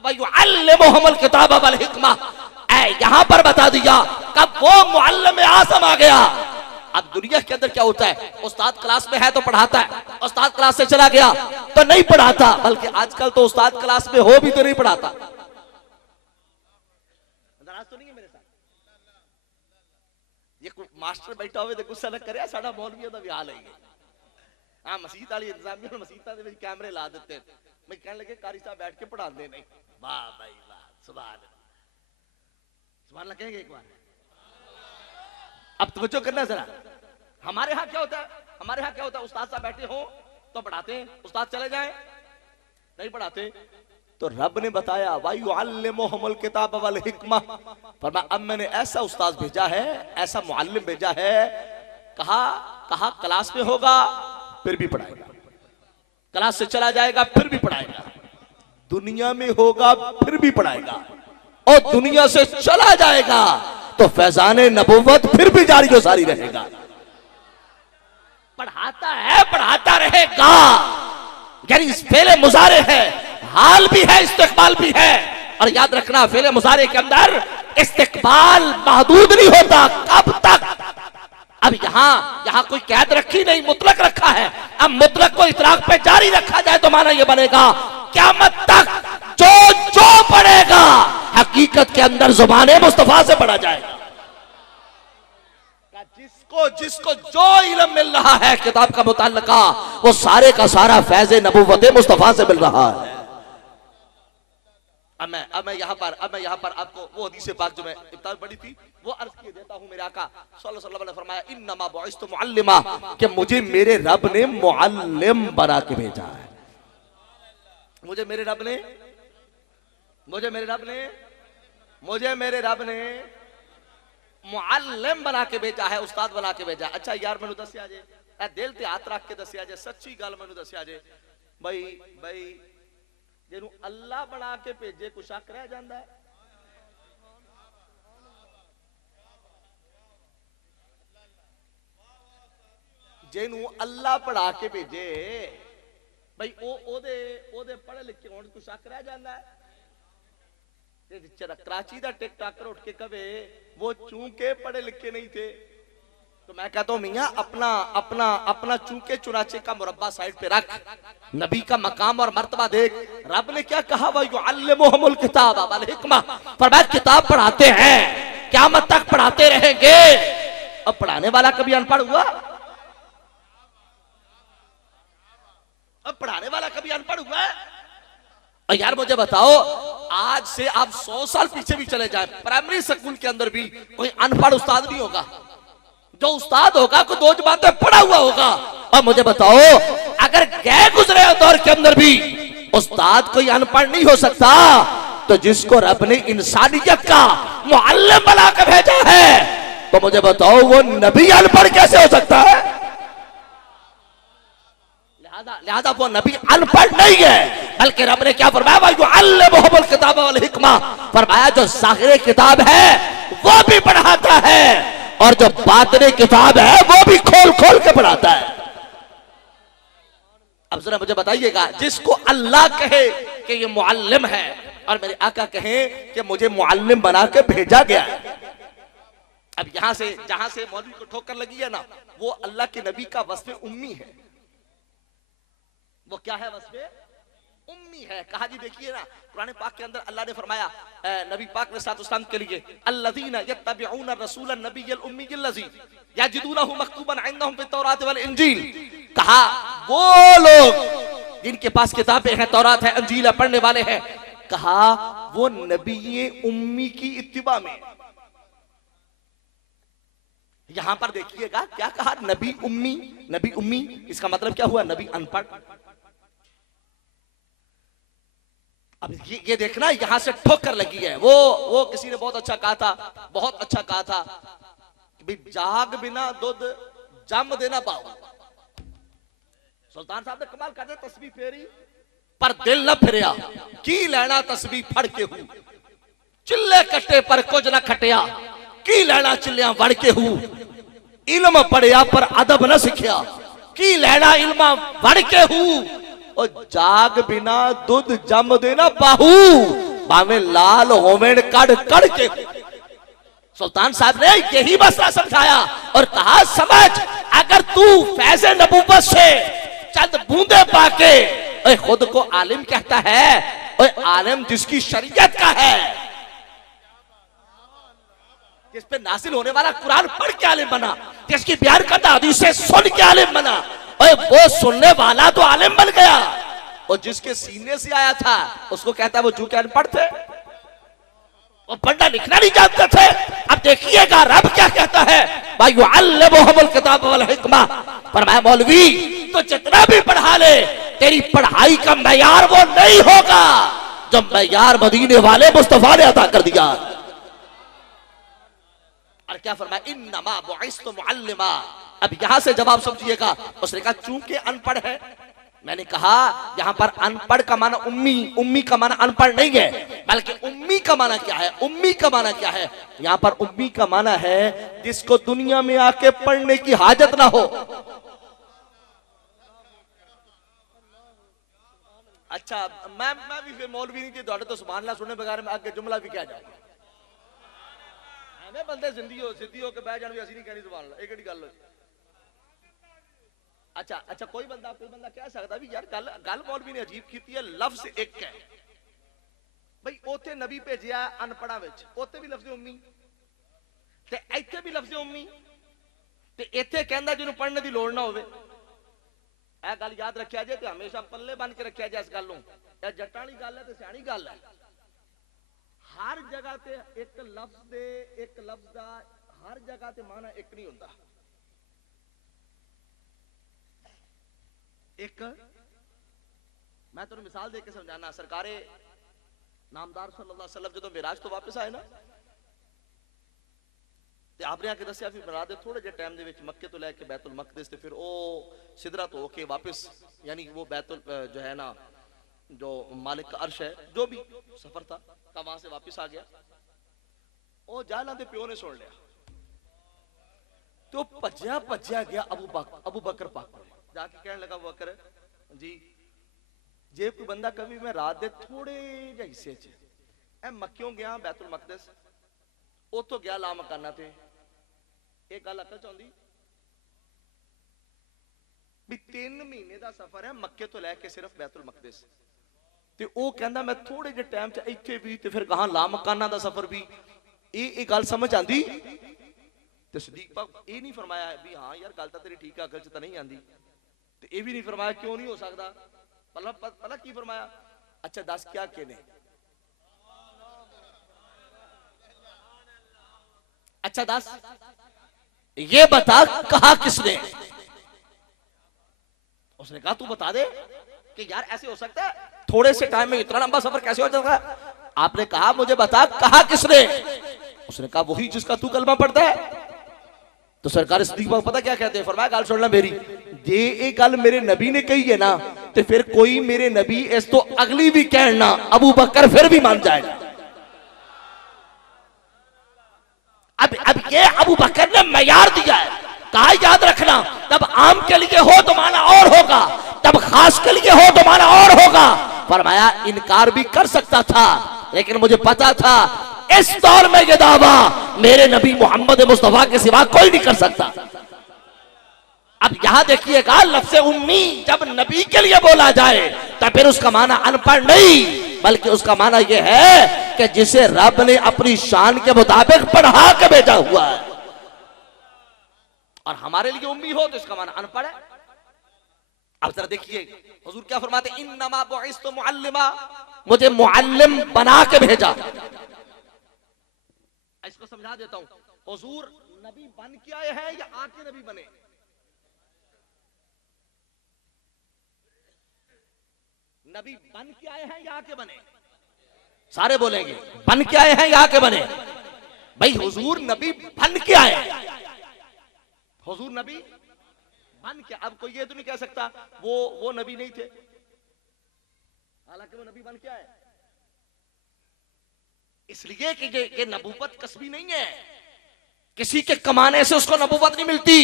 वयुअल्लिमुहुमुल किताब वल हिकमा, यहां पर बता दिया कब वो मुअल्लिम आज़म आ गया। अब दुनिया के अंदर क्या होता है, उस्ताद क्लास में है तो पढ़ाता है, उस्ताद क्लास से चला गया तो नहीं पढ़ाता, बल्कि आजकल तो उस्ताद क्लास में हो भी तो नहीं पढ़ाता। नाराज तो नहीं है मेरे साथ? ये मास्टर बैठा हुए तो गुस्सा न करे, साडा मौलवी दा भी हाल है। हां मसीत वाली इंतजामिया मसीतां दे विच कैमरे ला दिते, मैं कहने लगे कारी साहब बैठ के पढ़ाते नहीं। वाह भाई वाह, सुभान सुभान अल्लाह कहेंगे एक बार। अब तवज्जो करना जरा। हमारे यहाँ क्या होता है, हमारे यहाँ क्या होता है, उस्ताद साहब बैठे हो तो पढ़ाते हैं, उस्ताद चले जाएं नहीं पढ़ाते। तो रब ने बताया वयुअल्लिमुहुमुल किताब वल हिकमा, फरमाया अब मैंने ऐसा उस्ताद भेजा है, ऐसा मुअल्लिम भेजा है। कहा क्लास में होगा फिर भी पढ़ाएगा, क्लास से चला जाएगा फिर भी पढ़ाएगा, दुनिया में होगा फिर भी पढ़ाएगा, और दुनिया से चला जाएगा तो फैजाने नबूवत फिर भी जारी जो सारी रहेगा। पढ़ाता है, पढ़ाता रहेगा। यानी फेले मुजारे है, हाल भी है, इस्तिकबाल भी है। और याद रखना फेले मुजारे के अंदर इस्तिकबाल महदूद नहीं होता। कब तक? अब यहां कोई कैद रखी नहीं, मुतलक रखा है। अब मुतलक को इतलाक पे जारी रखा जाए तो माना यह बनेगा क़यामत तक जो पढ़ेगा हकीकत के अंदर ज़ुबाने मुस्तफा से पढ़ा जाएगा। जिसको जो इल्म मिल रहा है किताब का मुताल्लिका, वो सारे का सारा फैज़े नबूवत मुस्तफा से मिल रहा है। अब मैं यहाँ पर आपको वो हदीस पाक जो मैं इब्तिदा में पढ़ी थी वो अर्ज किए देता हूँ। मेरे आका सल्लल्लाहु अलैहि वसल्लम ने फरमाया इन्नमा बुइस्तु मुअल्लिमा, कि मुझे मेरे रब ने मुअल्लिम बना के भेजा है। मुझे मेरे रब ने मुअल्लिम बना के भेजा है, उस्ताद बना के भेजा। अच्छा यार मैनू दस्या जे, ए दिल ते हाथ रख के दस्या जे, सच्ची गल मैनू दस्या जे, बई बई जिन्हों अल्लाह बना के भेजे कुछ शक रह जाता है? जिन्हों अल्लाह पढ़ा के भेजे भाई ओदे पढ़े लिखे होने कुछ शक रह जाता है? कराची का टिकटॉकर उठ के कहे वो चूंकि पढ़े लिखे नहीं थे, तो मैं कहता हूं मियां अपना अपना अपना चूंकि चुनाचे का मुरब्बा साइड पे रख, नबी का मकाम और मर्तबा देख। रब ने क्या कहा, वह युअल्लिमुहुमुल किताब वल हिकमा, फरमाया किताब पढ़ाते हैं, क़यामत तक पढ़ाते रहेंगे। अब पढ़ाने वाला कभी अनपढ़ हुआ? अब पढ़ाने वाला कभी अनपढ़ हुआ है? और यार मुझे बताओ, आज से आप 100 साल पीछे भी चले जाए, प्राइमरी स्कूल के अंदर भी कोई अनपढ़ उस्ताद नहीं होगा। जो उस्ताद होगा कोई दो जमातें पढ़ा हुआ होगा। और मुझे बताओ, अगर गए गुजरे दौर के अंदर भी उस्ताद कोई अनपढ़ नहीं हो सकता, तो जिसको रब ने इंसानियत का मुअल्लिम बना के भेजा है, तो मुझे बताओ वो नबी अनपढ़ कैसे हो सकता है? लिहाजा वो नबी अनपढ़ नहीं है, बल्कि रब ने क्या फरमाया, युअल्लिमुहुमुल किताब वल हिकमा, फरमाया जो ज़ाहिर किताब है वो भी पढ़ाता है, और जो बातिनी किताब है वो भी खोल खोल के पढ़ाता है। अब जरा मुझे बताइएगा, जिसको अल्लाह कहे कि ये मुअल्लिम है, और मेरे आका कहे कि मुझे मुअल्लिम बना के भेजा गया है, अब यहां से जहां से मौलवी को ठोकर लगी है ना, वो अल्लाह के नबी का वस्फ़े उम्मी है। वो क्या है? वस्फ़े उम्मी है। कहा जी देखिए ना, कुरान पाक के अंदर अल्लाह ने फरमाया नबी पाक ने सल्लल्लाहु के लिए, अल्लज़ीना यत्तबिऊना रसूलन नबिय्यल उम्मिय्यिल लज़ी यजिदूनहु मक्तूबन इंदहुम फित तौरात वल इंजील। कहा वो लोग जिनके पास किताबें हैं, तौरात है, इंजील है, पढ़ने वाले हैं, कहा वो नबी उम्मी की इत्तिबा में। यहां पर देखिएगा क्या कहा, नबी उम्मी। नबी उम्मी इसका मतलब क्या हुआ? नबी अनपढ़। अब ये देखना, यहां से ठोकर लगी है। वो किसी ने बहुत अच्छा कहा था, बहुत अच्छा कहा था कि जाग बिना दूध जम देना पाओ। सुल्तान साहब ने कमाल कर दिया, तस्बीह फेरी पर दिल न फिरिया, की लेना तस्बीह फड़ के हूं, चिल्ले कट्टे पर कुछ न खटिया, की लेना चिल्लियां वड़ के हूं, इल्म पढ़िया पर अदब न सीखिया, की लेना इल्मा वड़ के हूं, और जाग बिना दूध जम देना बाहू, भावे लाल होवेन कड़ कड़ के। सुल्तान साहब ने यही मसला समझाया और कहा, समझ, अगर तू फैज़े नबूवत से चंद बूंदे पाके खुद को आलिम कहता है, और आलिम जिसकी शरीयत का है, जिस पे नासिल होने वाला कुरान पढ़ के आलिम बना, जिसकी बयान करता हदीसें सुन के आलिम बना, और वो सुनने वाला तो आलिम बन गया, और जिसके सीने से आया था उसको कहता है वो चूंकि अनपढ़ थे, वो पढ़ना लिखना नहीं जानते थे। अब देखिएगा रब क्या कहता है, भाई युअल्लिमुहुमुल किताब वल हिकमा, फरमाया मौलवी तो जितना भी पढ़ा ले, तेरी पढ़ाई का मयार वो नहीं होगा जो मयार मदीने वाले मुस्तफा ने अता कर दिया। और क्या फरमाया, इन्नमा बुइस्तु मुअल्लिमा। अब यहां से जवाब समझिएगा, उसने कहा चूंकि अनपढ़ है। मैंने कहा यहां पर अनपढ़ का माना उम्मी, उम्मी का माना अनपढ़ नहीं है, बल्कि उम्मी का माना क्या है? उम्मी का माना क्या है? यहां पर उम्मी का माना है जिसको दुनिया में आके पढ़ने की हाजत ना हो। अच्छा मैं भी फिर मौलवी नहीं कि तो सुभान अल्लाह सुनने बगैर मैं आगे जुमला भी क्या जाऊंगा। बंदे जिंदगी हो के बह जान भी असि नहीं कहनी सुभान अल्लाह, एक गल हो। अच्छा कोई बंदा कह सकता भी यार गल मौलवी ने अजीब की है, लफ्ज एक है भाई, ओथे नबी भेजिया अनपढ़ा विच, ओथे भी लफ्ज उम्मी ते इत्थे भी लफ्ज उम्मी, ते इत्थे कहंदा जिन्हों पढ़ने की लोड़ ना होवे। यह गल याद रखिया जाए तो हमेशा पल्ले बन के रखिया जाए इस गल नूं। यह जट्टां वाली गल है ते सियाणी गल है। हर जगह ते एक लफ्ज दा हर जगह ते माना एक नहीं हुंदा। एक मैं तुहानू मिसाल दे के समझाना, सरकारे नामदार सल्लल्लाहु अलैहि वसल्लम जो मेराज तो वापस आए ना, ਤੇ आपने आके दसिया भी बना दे थोड़े जे टाइम दे विच मक्के तो लेके बैतुल मकदस ते फिर ओ सिदरा तो होके वापस यानी वो बैतुल जो है ना जो मालिक का अर्श है जो भी सफर था वहां से वापस आ गया। ओ जाला दे प्यो ने सुन लिया तो भज्या भज्या गया अबू बकर पाक को जाके कहने लगा अबू बकर जी जे कोई बंदा कभी मैं रात दे थोड़े जे हिस्से च ए मक्कियों गया बैतुल मकदस उतो गया ला मकाना ते एक गल अकल चाहती भी 3 महीने का सफर है मक्के तो लैके सिर्फ बैतुल मकदस ते ओ कहंदा मैं थोड़े जे टाइम च इत्थे भी ते फिर कहां ला मकाना दा सफर भी ये गल समझ आंदी ते सदीक पाक ये नहीं फरमाया भी हां यार गल तां तेरी ठीक है अकल च तां नहीं आंदी ते ये भी नहीं फरमाया क्यों नहीं हो सकदा पता की फरमाया अच्छा दस क्या कहने अच्छा दस ये बता कहा किसने उसने कहा तू बता दे कि यार ऐसे हो सकता है थोड़े से टाइम में इतना लंबा सफर कैसे हो जाता है। आपने कहा मुझे बता कहा किसने उसने कहा वही जिसका तू कलमा पढ़ता है। तो सरकार सिद्दीक पता क्या कहते हैं फरमाया गल सुन ले मेरी जे ये गल मेरे नबी ने कही है ना तो फिर कोई मेरे नबी इस तो अगली भी कहना अबू बकर फिर भी मान जाएगा। अब ये अबू बकर ने मयार दिया है कहा याद रखना तब आम के लिए हो तो माना और होगा तब खास के लिए हो तो माना और होगा। फरमाया इनकार भी कर सकता था लेकिन मुझे पता था इस दौर में ये दावा मेरे नबी मोहम्मद मुस्तफा के सिवा कोई नहीं कर सकता। अब यहां देखिएगा लफ्ज़ उम्मी जब नबी के लिए बोला जाए तो फिर उसका माना अनपढ़ नहीं बल्कि उसका माना यह है कि जिसे रब ने अपनी शान के मुताबिक पढ़ा के भेजा हुआ है और हमारे लिए उम्मी हो तो इसका माना अनपढ़ है। अब जरा देखिए हुजूर क्या फरमाते इन्नमा बुइस्तु मुअल्लिमा मुझे मुअल्लिम बना के भेजा। इसको समझा देता हूं हुजूर नबी बन के आए हैं या आके नबी बने। नबी बन के आए हैं या आके बने सारे बोलेंगे बन के आए हैं या आके बने। भाई हुजूर नबी बन के आए हुजूर नबी बन के अब कोई ये तो नहीं कह सकता वो नबी नहीं थे हालांकि वो नबी बन के आए इसलिए कि ये नबूवत कसबी नहीं है किसी के कमाने से उसको नबूवत नहीं मिलती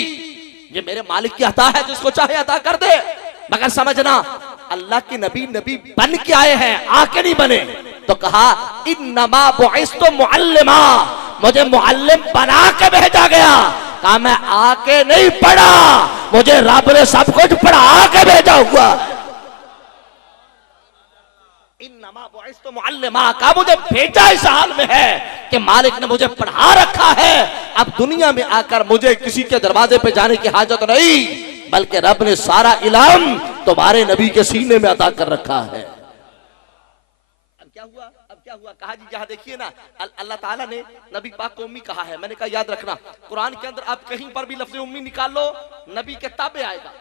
ये मेरे मालिक की अता है जिसको चाहे अता कर दे। मगर समझना अल्लाह के नबी नबी बन के आए हैं आके नहीं बने। तो कहा इन्नमा बुइस्तु मुअल्लिमा मुझे मुअल्लिम बना के भेजा गया। कहा मैं आके नहीं पढ़ा मुझे रब ने सब कुछ पढ़ा के भेजा हुआ। इन्नमा बुइस्तु मुअल्लिमा का मुझे भेजा इस हाल में है कि मालिक ने मुझे पढ़ा रखा है। अब दुनिया में आकर मुझे किसी के दरवाजे पे जाने की हाजत नहीं बल्कि रब ने सारा इल्म तुम्हारे नबी के सीने में अता कर रखा है। अब क्या हुआ कहा जी जहां देखिए ना अल्लाह ताला ने नबी पाक को उम्मी कहा है। मैंने कहा याद रखना कुरान के अंदर आप कहीं पर भी लफ्ज़ उम्मी निकाल लो नबी के ताबे आएगा।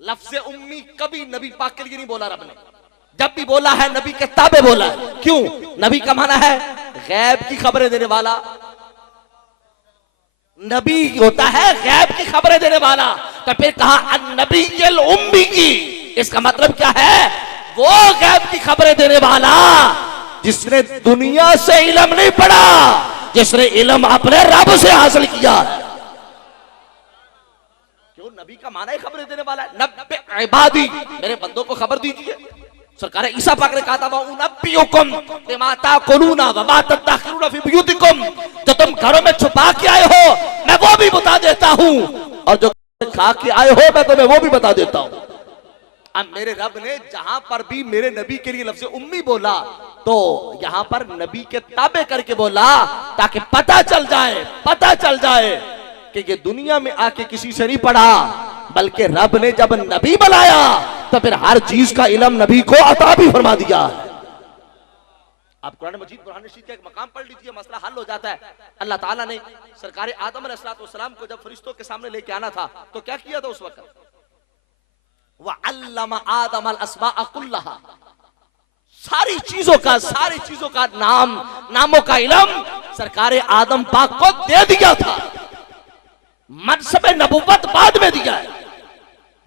लफ्ज़ उम्मी कभी नबी पाक के लिए नहीं बोला रब ने जब भी बोला है नबी के ताबे बोला है। क्यों नबी का माना है गैब की खबरें देने वाला नबी होता है गैब की खबरें देने वाला। तो फिर कहा नबी उम्मी की इसका मतलब क्या है वो गैब की खबरें देने वाला जिसने दुनिया से इल्म नहीं पढ़ा जिसने इल्म अपने रब से हासिल किया। क्यों नबी का माना है खबरें देने वाला है। नब्बे इबादी मेरे बंदों को खबर दीजिए। सरकार ईसा पाक ने कहा था उनब्बियुकुम बिमा ताकुलूना व मा तदखिरुना फी बुयूतिकुम जो तुम घरों में छुपा के आए हो मैं वो भी बता देता हूं और जो खा के आए हो मैं तुम्हें वो भी बता देता हूं। अब मेरे रब ने जहां पर भी मेरे नबी के लिए लफ्ज़ उम्मी बोला तो यहां पर नबी के ताबे करके बोला ताकि पता चल जाए कि ये दुनिया में आके किसी से नहीं पढ़ा बल्कि रब ने जब नबी बनाया तो फिर हर चीज का इल्म नबी को अता भी फरमा दिया। आप कुरान मजीद बुरहान रशीद का एक मकाम पढ़ लीजिए मसला हल हो जाता है। अल्लाह ताला ने सरकार आदम अलैहिस्सलाम को जब फरिश्तों के सामने लेके आना था तो क्या किया था उस वक्त व अल्लमा आदम अल अस्माअ कुल्लहा सारी चीजों का नामों का इल्म सरकारे आदम पाक को दे दिया था। मनसब नबुव्वत बाद में दिया है,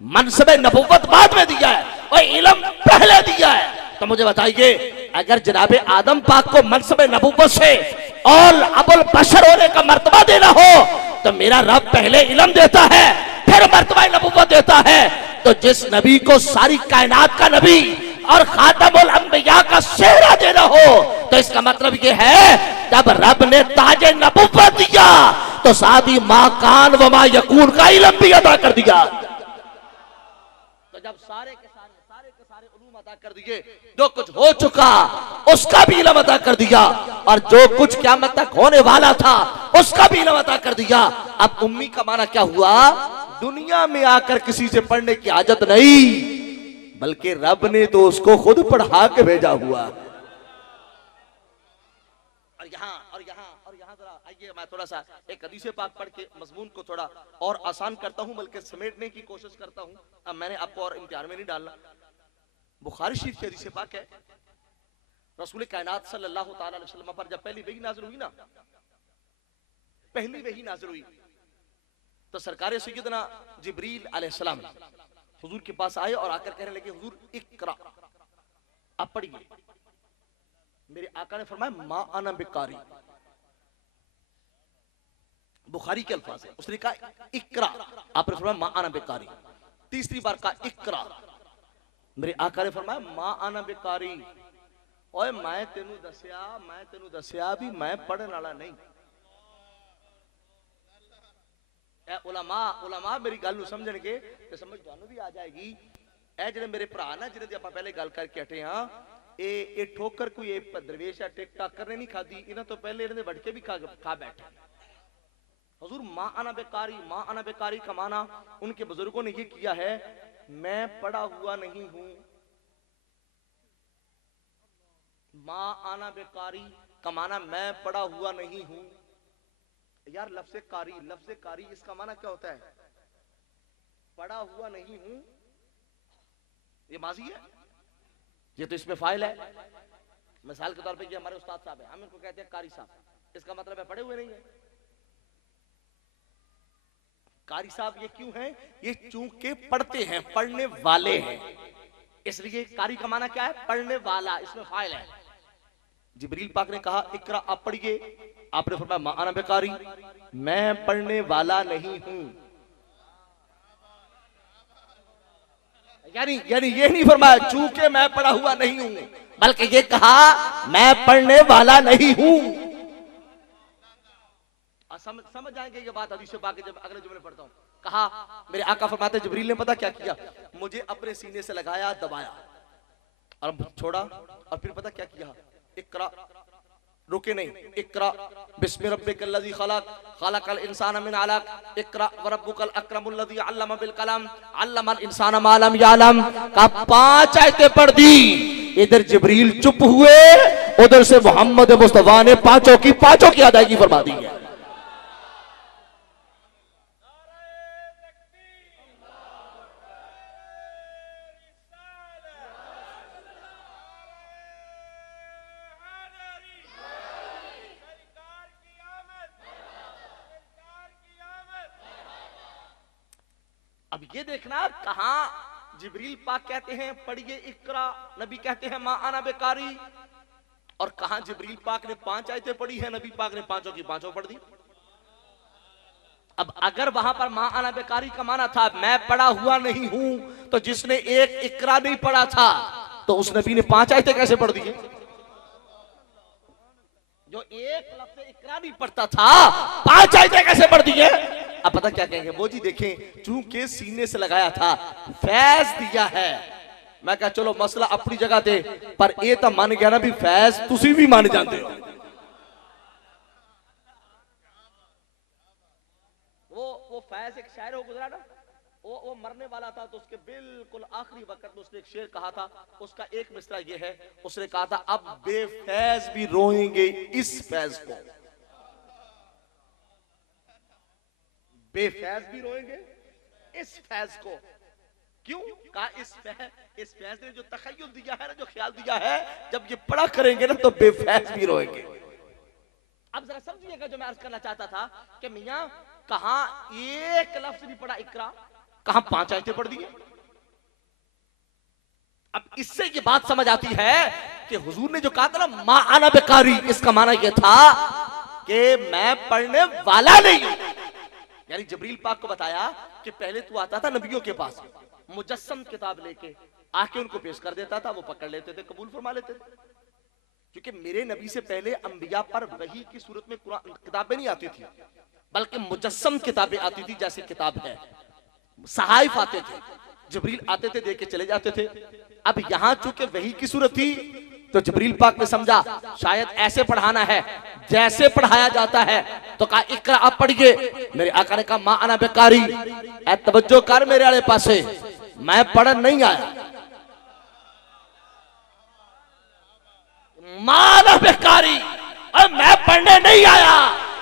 मनसब नबुव्वत बाद में दिया है और इल्म पहले दिया है। तो मुझे बताइए, अगर जनाबे आदम पाक को मनसब नबुव्वत से और अबुल बशर होने का मर्तबा देना हो तो मेरा रब पहले इल्म देता है फिर मर्तबा नबुव्वत देता है। तो जिस नबी को सारी कायनात का नबी और खातमुल अंबिया का सेहरा देना हो तो इसका मतलब ये है जब रब ने ताजे नबुव्वत दिया तो साथ ही मा कान व मा यकून का इल्म भी अदा कर दिया। तो जब सारे के सारे उलूम अदा कर दिए, जो कुछ हो चुका उसका भी इल्म अदा कर दिया और जो कुछ क़यामत तक होने वाला था उसका भी इल्म अदा कर दिया। अब उम्मी का माना क्या हुआ? दुनिया में आकर किसी से पढ़ने की आदत नहीं, बल्कि रब ने तो उसको खुद पढ़ा के भेजा हुआ। और यहाँ जरा आइए, मैं थोड़ा सा एक हदीस पाक पढ़ के मजमून को थोड़ा और आसान करता हूं, बल्कि समेटने की कोशिश करता हूं। अब मैंने आपको और इम्तिहान में नहीं डालना। बुखारी शरीफ की हदीस पाक है, रसूल कायनात सल्लल्लाहु ताला अलैहि वसल्लम पर जब पहली वही नाज़िल हुई ना, पहली वही नाज़िल हुई तो सरकार सैयदना जिब्रील अलैहिस्सलाम हुजूर के पास आए और आकर कहने लगे, हुजूर इकरा, आप पढ़िए। मेरे आका ने फरमाया मा अना बिकारी, बुखारी के अल्फाज है। उसने कहा इकरा, आपने फरमाया मा अना बिकारी। तीसरी बार कहा इकरा, मेरे आका ने फरमाया मा अना बिकारी। ओए मैं तेनू दसिया भी मैं पढ़ने वाला नहीं। उलमा मेरी गल समझणगे ते समझ तुहानू भी आ जाएगी। ए जिहड़े मेरे भरा ना जिन्हां दी आपां पहले गल करके हटे हां, ए ठोकर कोई दरवेश या टिक टाकर ने नहीं खादी, इन्हां तो पहले इन्हां दे वटके भी खा बैठे। हुजूर मां अना बेकारी का माना उनके बुजुर्गों ने ये किया है, मैं पढ़ा हुआ नहीं हूं। मां अना बेकारी का माना मैं पढ़ा हुआ नहीं हूं। यार लफ्ज़ कारी इसका माना क्या होता है? पढ़ा हुआ नहीं हूं, ये माजी है, ये तो इसमें फाइल है। मिसाल के तौर पे ये हमारे उस्ताद साहब है, हम इनको कहते हैं कारी साहब, इसका मतलब है पढ़े हुए नहीं है। कारी साहब ये क्यों है? ये चूंकि पढ़ते हैं, पढ़ने वाले हैं, इसलिए कारी का माना क्या है? पढ़ने वाला, इसमें फाइल है। जिब्रील पाक ने कहा इकरा, आप पढ़िए। आपने फरमाया मा अना बेकारी, मैं पढ़ने वाला नहीं हूं। यानी ये नहीं फरमाया चूंकि मैं पढ़ा हुआ नहीं हूं, बल्कि ये कहा मैं पढ़ने वाला नहीं हूं। समझ जाएंगे ये बात हदीस पाक के जब अगले जुमले पढ़ता हूं। कहा मेरे आका फरमाते जिब्रील ने पता क्या किया? मुझे अपने सीने से लगाया, दबाया और छोड़ा, और फिर पता क्या किया? इकरा, रुके नहीं, इकरा बिस्मि रब्बिकल्लज़ी खलक, खलकल इंसान मिन अलक, इकरा व रब्बुकल अकरमुल्लज़ी अल्लमा बिल कलम, अल्लमल इंसान मा लम यअलम का 5 आयतें पढ़ दी। इधर जिब्रील चुप हुए, उधर से मोहम्मद मुस्तफा ने पांचों की अदायगी फरमा दी है। अब ये देखना कहां जिब्रील पाक कहते हैं पढ़िए इकरा, नबी कहते हैं मा अना बेकारी, और कहां जिब्रील पाक ने 5 आयतें पढ़ी है, नबी पाक ने पांचों की पांचों पढ़ दी। अब अगर वहां पर मा अना बेकारी का माना था मैं पढ़ा हुआ नहीं हूं, तो जिसने एक इकरा नहीं पढ़ा था तो उस नबी ने 5 आयतें कैसे पढ़ दी? जो एक लफ्ज़ इकरा नहीं पढ़ता था 5 आयतें कैसे पढ़ दी है? अब पता क्या कहेंगे? वो जी देखें, चूंकि सीने से लगाया था, फैज दिया है। मैं कहा चलो मसला अपनी जगह दे, पर ये तो मान गया ना भी फैज तुसी भी मान जाते हो। वो फैज एक शायर हो गुजरा ना, वो मरने वाला था, तो उसके बिल्कुल आखिरी वक्त में उसने एक शेर कहा था। उसका एक मिसरा ये है, उसने कहा था अब बेफैज भी रोएंगे इस फैज को, बेफैज भी रोएंगे इस फैज को। क्यों कहा? इस फैज ने जो तखय्युल दिया है ना, जो ख्याल दिया है, जब ये पढ़ा करेंगे ना तो बेफैज भी रोएंगे। अब जरा समझिएगा जो मैं अर्ज करना चाहता था कि मियां कहां एक लफ्ज नहीं पढ़ा इकरा, कहां 5 आयतें पढ़ दी। अब इससे ये बात समझ आती है कि हुजूर ने जो कहा था ना मा आना बेकारी, इसका माना यह था कि मैं पढ़ने वाला नहीं हूं। यानी जबरील पाक को बताया कि पहले तू आता था नबियों के पास मुजस्सम किताब लेके आके उनको पेश कर देता था, वो पकड़ लेते थे, कबूल फरमा लेते थे। क्योंकि मेरे नबी से पहले अंबिया पर वही की सूरत में कुरान किताबें नहीं आती थी, बल्कि मुजस्सम किताबें आती थी। जैसे किताब है, सहाइफ आते थे, जबरील आते थे, देके चले जाते थे। अब यहां चूंकि वही की सूरत थी तो जबरील पाक ने समझा शायद ऐसे पढ़ाना है जैसे पढ़ाया जाता है, तो कहा इकरा आप पढ़िए। मेरे आका ने कहा मा अना बेकारी, ऐ तवज्जो कर मेरे वाले पासे, मैं पढ़न नहीं आया। माना बेकारी, और मैं पढ़ने नहीं आया,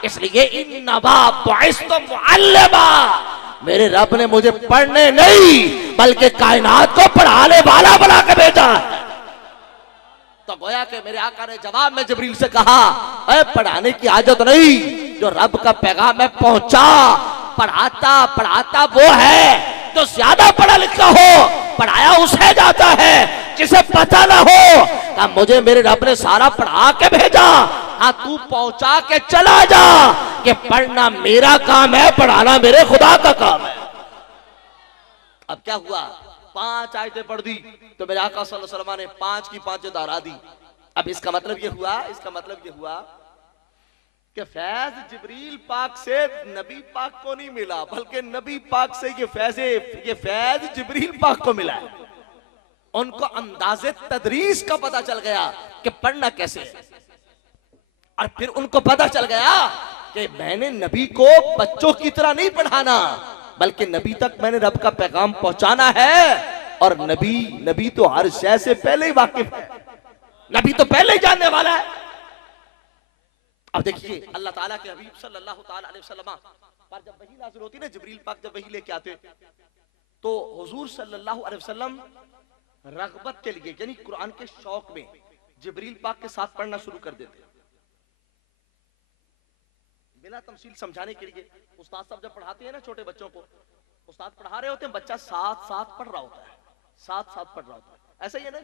इसलिए इन्नमा बुइस्तु मुअल्लिमा, मेरे रब ने मुझे पढ़ने नहीं बल्कि कायनात को पढ़ाने वाला बना के भेजा है। तो गोया कि मेरे आका ने जवाब में जबरील से कहा अरे पढ़ाने की आदत नहीं, जो रब का पैगाम है पहुंचा, पढ़ाता पढ़ाता वो है जो ज्यादा पढ़ा लिखा हो, पढ़ाया उसे जाता है जिसे पता ना हो। कहा मुझे मेरे रब ने सारा पढ़ा के भेजा, हाँ तू पहुंचा के चला जा कि पढ़ना मेरा काम है, पढ़ाना मेरे खुदा का काम है। अब क्या हुआ, 5 आयतें पढ़ दी तो मेरे आका सल्लल्लाहु अलैहि वसल्लम ने 5 की 5 दोहरा दी। अब इसका मतलब ये हुआ कि फैज जिब्रील पाक से नबी पाक को नहीं मिला, बल्कि नबी पाक से ये फैज जिब्रील पाक को मिला है। उनको अंदाज़े तदरीस का पता चल गया कि पढ़ना कैसे है, और फिर उनको पता चल गया कि मैंने नबी को बच्चों की तरह नहीं पढ़ाना, बल्कि नबी तक मैंने रब का पैगाम पहुंचाना है। और नबी तो हर शय से पहले ही वाकिफ है, नबी तो पहले ही जानने वाला है। अब देखिए अल्लाह ताला के हबीब सल्लल्लाहु ताला अलैहि वसल्लम पर जब वही नाज़िल होती ना, जिब्रील पाक जब वही लेके आते तो हुजूर सल्लल्लाहु अलैहि वसल्लम रगबत के लिए यानी कुरान के शौक में जिब्रील पाक के साथ पढ़ना शुरू कर देते। बिना तमसील समझाने के लिए उस्ताद साहब जब पढ़ाते हैं ना छोटे बच्चों को, उस्ताद पढ़ा रहे होते हैं, बच्चा साथ साथ पढ़ रहा होता है, ऐसा ही है ना।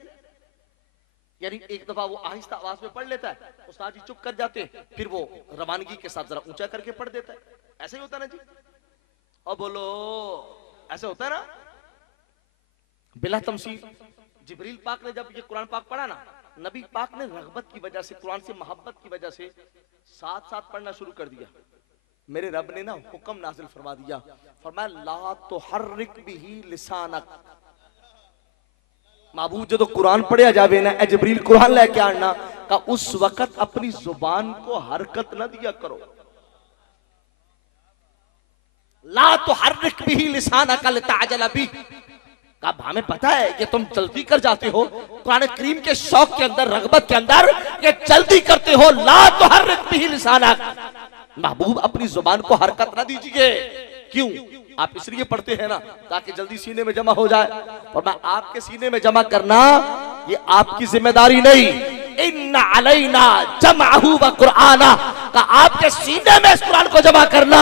यानी एक दफा वो आहिस्ता आवाज में पढ़ लेता है, उस्ताद जी चुप कर जाते हैं, फिर वो रवानगी के साथ जरा ऊंचा करके पढ़ देता है। ऐसा ही होता है ना जी, और बोलो ऐसे होता है ना। बिला तमसील जिब्रील पाक ने जब ये कुरान पाक पढ़ा ना, नबी पाक ने रगबत की वजह से, कुरान से मोहब्बत की वजह से साथ साथ पढ़ना शुरू कर दिया। मेरे रब ने ना हुक्म नाजिल फरमा दिया, फरमाया ला तुहर्रिक बिही लिसानक, महबूब जो तो कुरान पढ़िया जावे ना, ए जिब्रील कुरान लेके आना का उस वक्त अपनी जुबान को हरकत न दिया करो। ला तुहर्रिक बिही लिसानक लिताअजल बिही, का हमें पता है कि तुम जल्दी कर जाते हो, कुरान करीम के शौक के अंदर, रगबत के अंदर ये जल्दी करते हो। ला तुहर्रिक बिही लिसानक, महबूब अपनी जुबान को हरकत ना दीजिए। क्यों? आप इसलिए पढ़ते हैं ना ताकि जल्दी सीने में जमा हो जाए, और मैं आपके सीने में जमा करना ये आपकी जिम्मेदारी नहीं। इन्ना अलैना जमअहू व कुरआना, का आपके सीने में इस कुरान को जमा करना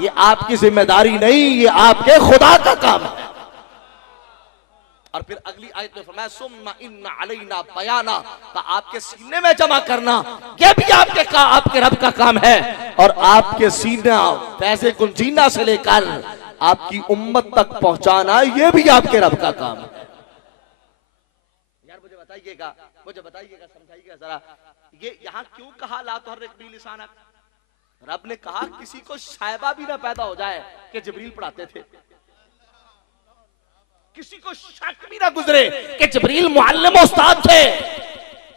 ये आपकी जिम्मेदारी नहीं, ये आपके खुदा का काम है। और फिर अगली आयत में फरमाया सुम्मा इन्ना अलैना बयाना, का आपके सीने में जमा करना ये भी आपके रब का काम है। और आपके सीना फैज़े गुंजीना से लेकर आपकी उम्मत तक पहुंचाना ये भी आपके रब का काम है। यार मुझे बताइएगा, समझाइएगा जरा, ये यहाँ क्यों कहा ला तुहर्रिक बिही लिसानक? रब ने कहा किसी को शायबा भी ना पैदा हो जाए कि जिब्रील पढ़ाते थे, किसी को शक भी ना गुजरे कि जिब्रील मुअल्लिम उस्ताद थे।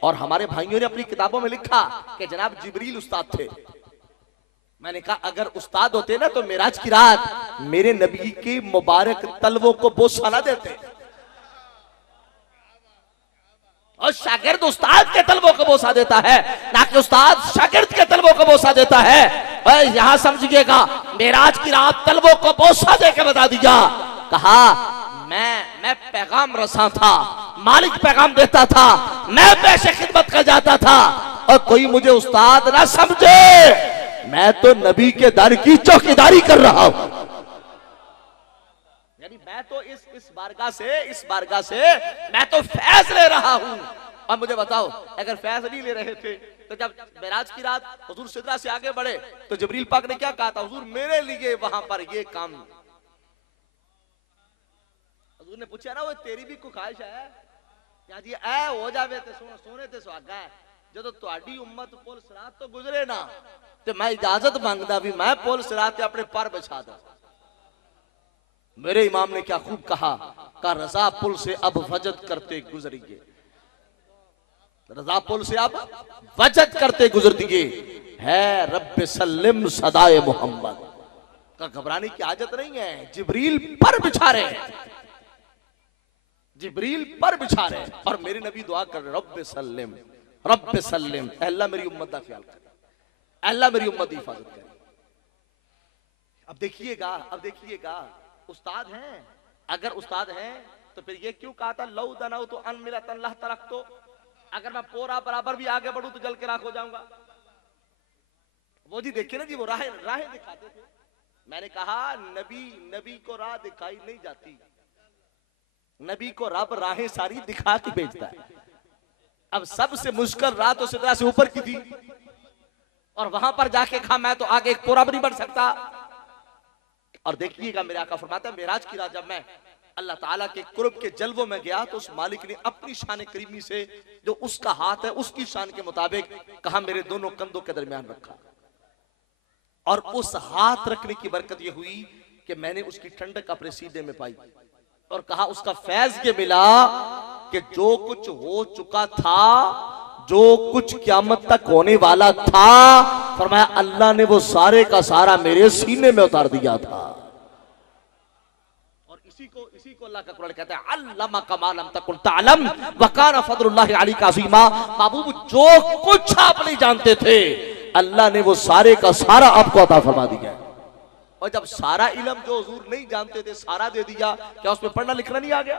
और हमारे भाइयों ने अपनी किताबों में लिखा कि जनाब जिब्रील उस्ताद थे। मैंने कहा अगर उस्ताद होते ना तो मेराज की रात मेरे नबी की मुबारक तलवों को बोसा ना देते, और शागिर्द उस्ताद के तलवों को बोसा देता है, ना कि उस्ताद शागिर्द के तलवों को बोसा देता है। और यहां समझिएगा मेराज की रात तलवों को बोसा देकर बता दिया, कहा मैं पैगाम रसा था, मालिक पैगाम देता था, मैं पैसे खिदमत कर जाता था, और और कोई मुझे उस्ताद ना समझे, मैं तो नबी के दर की चौकीदारी कर रहा हूं। यानी मैं तो इस बारगाह से मैं तो फैज ले रहा हूं। अब मुझे बताओ, अगर फैज नहीं ले रहे थे तो जब मेराज की रात हुजूर सिदरा से आगे बढ़े तो जिब्रील पाक ने क्या कहा था? हुजूर मेरे लिए वहां पर ये काम। हुजूर ने पूछा ना, वो तेरी भी कोई ख्वाहिश है या जी ऐ हो जावे ते सोने ते सुहागा है, जो तुहाडी उम्मत पुल सिरात तो गुजरे ना ते मैं इजाजत मांगदा भी मैं पुल सिरात ते अपने पर बिछा दा। मेरे इमाम ने क्या खूब कहा, रजा पुल से अब वजद करते गुजरिए, रजा पुल से अब वजद करते गुजर दिए, है रब्बे सल्लिम सदाए मोहम्मद का घबराने की आदत नहीं है। जिब्रील पर बिछा रहे हैं, जिब्रील पर बिछा रहे हैं और मेरे नबी दुआ कर रहे, रब्बे सल्लिम, अल्लाह मेरी उम्मत का ख्याल करे, अल्लाह मेरी उम्मत की हिफाजत करे। अब देखिएगा उस्ताद हैं, अगर उस्ताद हैं तो फिर ये क्यों कहा था लौ दनाउ तो अन मिला तल्लाह तरक, तो अगर मैं पूरा बराबर भी आगे बढ़ूं तो जल के राख हो जाऊंगा। वो जी देखिए ना जी, वो राहें दिखाते थे। मैंने कहा नबी को राह दिखाई नहीं जाती, नबी को रब राहें सारी दिखा के भेजता है। अब सबसे मुश्किल राह तो सिदरा से ऊपर की थी और वहां पर जाके कहा मैं तो आगे एक पूरा भी नहीं बढ़ सकता। और देखिएगा मेरे आका फरमाता है, मेराज की रात जब मैं अल्लाह ताला के कुर्ब के जलवों में गया तो उस मालिक ने अपनी शान करीमी से जो उसका हाथ है उसकी शान के मुताबिक कहा मेरे दोनों कंधों के दरमियान रखा, और उस हाथ रखने की बरकत यह हुई कि मैंने उसकी ठंडक अपने सीने में पाई, और कहा उसका फैज ये मिला कि जो कुछ हो चुका था, जो कुछ क़यामत तक होने वाला था, फरमाया अल्लाह ने वो सारे का सारा मेरे सीने में उतार दिया था। और इसी को अल्लाह का कुरान कहता है, अल्लमा कमा लम तकुन तअलम व काना फज़लुल्लाहि अलैका अज़ीमा। महबूब जो कुछ आप नहीं जानते थे, अल्लाह ने वो सारे का सारा आपको अता फरमा दिया। और जब सारा इल्म जो हुजूर नहीं जानते थे सारा दे दिया, क्या उसमें पढ़ना लिखना नहीं आ गया?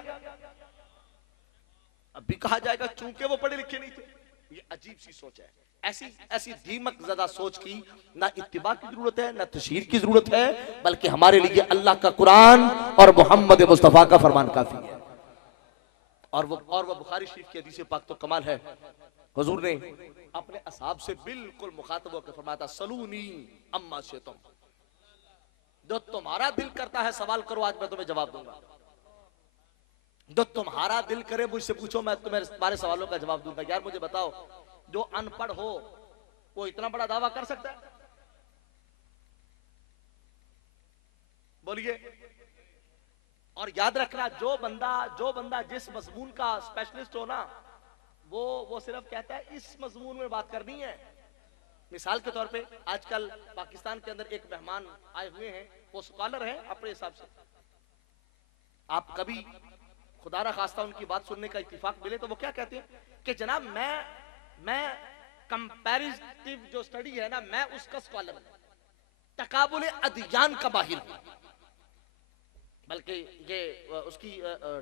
अब भी कहा जाएगा चूंकि वो पढ़े लिखे नहीं थे। ये अजीब सी सोच है। ऐसी दीमक ज़्यादा सोच की ना इत्तिबा की जरूरत है, ना तशहीर की जरूरत है, बल्कि हमारे लिए अल्लाह का कुरान और मोहम्मद मुस्तफ़ा का फरमान काफी है। और वो बुखारी शरीफ की हदीस पाक तो कमाल है। हुजूर ने अपने असहाब से बिल्कुल मुखातब होकर फरमाया था, सलूनी अम्मा शितुम, जो तुम्हारा दिल करता है सवाल करो, आज मैं तुम्हें जवाब दूंगा। जो तुम्हारा दिल करे मुझसे पूछो, मैं तुम्हारे सवालों का जवाब दूंगा। यार मुझे बताओ, जो अनपढ़ हो वो इतना बड़ा दावा कर सकता है? बोलिए। और याद रखना, जो बंदा जिस मजमून का स्पेशलिस्ट हो ना, वो सिर्फ कहता है इस मजमून में बात करनी है। मिसाल के तौर पे आजकल पाकिस्तान के अंदर एक मेहमान आए हुए हैं, वो स्कॉलर हैं अपने हिसाब से। आप कभी खुदा ना खास्ता उनकी बात सुनने का इत्तिफाक मिले तो वो क्या कहते हैं कि जनाब मैं कंपैरेटिव जो स्टडी है ना, मैं उसका स्कॉलर हूं, तकाबुल अदियान का माहिर हूं। बल्कि ये उसकी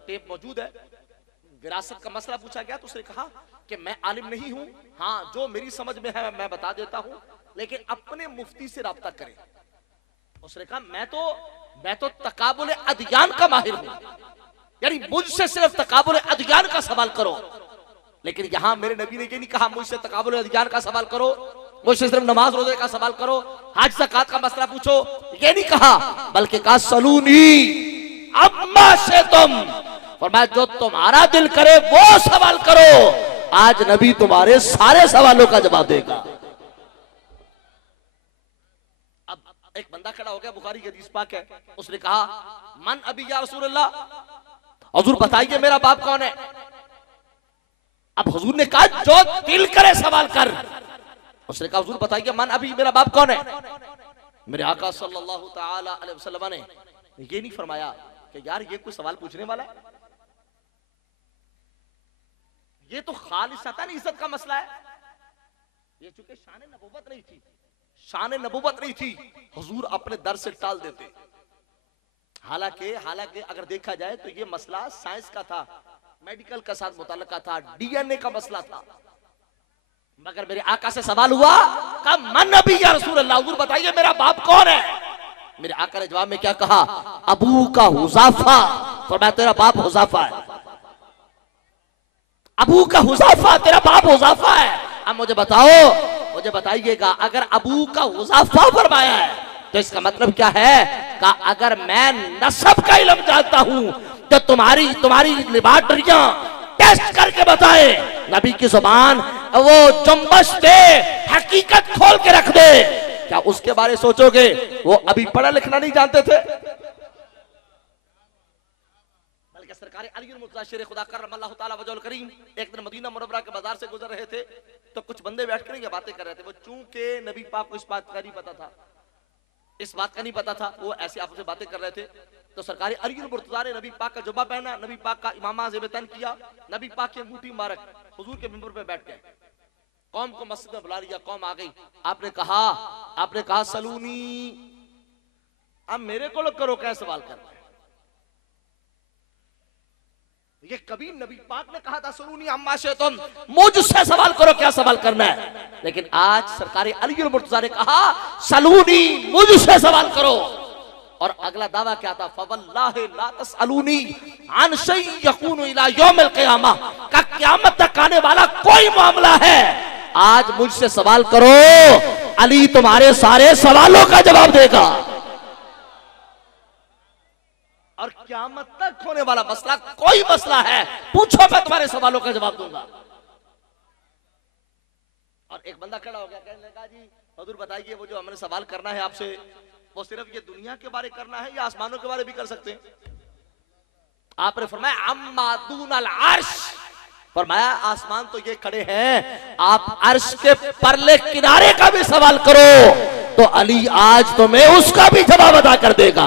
टेप मौजूद है। विरासत का मसला पूछा गया तो उसने कहा कि मैं आलिम नहीं हूं, हाँ जो मेरी समझ में है मैं बता देता हूं, लेकिन अपने मुफ्ती से राब्ता करें। उसने कहा मैं तो तकाबुल अदियान का माहिर हूं, यानी मुझसे सिर्फ तकाबुल अदियान का सवाल करो। लेकिन यहां मेरे नबी ने ये नहीं कहा मुझसे तकाबुल अदियान का सवाल करो, मुझसे सिर्फ नमाज रोजे का सवाल करो, हज ज़कात का मसला पूछो, ये नहीं कहा, बल्कि कहा सलूनी अम्मा से तुम, फरमाया जो तुम्हारा दिल करे वो सवाल करो, आज नबी तुम्हारे सारे सवालों का जवाब देगा। अब एक बंदा खड़ा हो गया, बुखारी की हदीस पाक है, उसने कहा मन अभी या रसूल अल्लाह, हुजूर बताइए मेरा बाप कौन है। अब हुजूर ने कहा जो दिल करे सवाल कर। उसने कहा हुजूर बताइए मन अभी मेरा बाप कौन है। मेरे आका सल्लल्लाहु ताला अलैहि वसल्लम ने ये नहीं फरमाया कि यार ये कोई सवाल पूछने वाला है, ये तो खालिसतन इज्जत का मसला है। ये चूंकि शान नबूवत नहीं थी, हुजूर अपने दर से टाल देते। हालांकि अगर देखा जाए तो ये मसला साइंस का था, मेडिकल का साथ मुताल्लका था, डीएनए का मसला था। मगर मेरे आका से सवाल हुआ, कहा मन नबी या रसूल अल्लाह, हुजूर बताइए मेरा बाप कौन है। मेरे आका ने जवाब में क्या कहा, अबू का हुज़ाफा। फरमाया तेरा बाप हुज़ाफा है, अबू का हुज़ाफा, तेरा बाप हुज़ाफा है। अब मुझे बताओ, मुझे बताइएगा, अगर अबू का हुज़ाफा फरमाया है तो इसका मतलब क्या है, का अगर मैं नसब का इल्म जानता हूं तो तुम्हारी लेबोरेटरियां टेस्ट करके बताए, नबी की जुबान वो जुम्बश दे, हकीकत खोल के रख दे, क्या उसके बारे सोचोगे वो अभी पढ़ा लिखना नहीं जानते थे? बल्कि सरकार अली मुर्तज़ा शेर खुदा करमल्लाहु तआला वजहुल करीम एक दिन मदीना मुनव्वरा के बाजार से गुजर रहे थे, तो कुछ बंदे बैठ कर बातें कर रहे थे। वो चूंकि नबी पाक को इस बात का नहीं पता था, इस बात का नहीं पता था, वो ऐसे आपस में बातें कर रहे थे। तो सरकारी अली मुर्तज़ा ने नबी पाक का जुब्बा पहना, नबी पाक का इमामा ज़ेब-ए-तन किया, नबी पाक की अंगूठी मुबारक हुजूर के मिंबर पे बैठ गए, कौम को मस्जिद में बुला लिया, कौम आ गई। आपने कहा सलूनी, अब मेरे को लोग करो क्या सवाल कर रहे हैं। ये कभी नबी पाक ने कहा था सलूनी अम्मा से, तुम मुझसे सवाल करो क्या सवाल करना है, लेकिन आज सरकारी अली मुर्तज़ा ने कहा सलूनी, मुझसे सवाल करो। और अगला दावा क्या था, फवल्लाहि ला तसअलूनी अन शैइन यकूनु इला यौमिल क़ियामा, का क़यामत तक आने वाला कोई मामला है, आज मुझसे सवाल करो, अली तुम्हारे सारे सवालों का जवाब देगा। और क़यामत तक होने वाला मसला कोई मसला है, पूछो मैं तुम्हारे सवालों का जवाब दूंगा। और एक बंदा खड़ा हो गया, कहने लगा जी हुजूर बताइए, वो जो हमने सवाल करना है आपसे, वो सिर्फ ये दुनिया के बारे करना है या आसमानों के बारे भी कर सकते हैं? आपने फरमाया अम्मा दूनल अर्श, फरमाया आसमान तो ये खड़े हैं, आप अर्श के परले किनारे का भी सवाल करो तो अली आज तुम्हें उसका भी जवाब अदा कर देगा।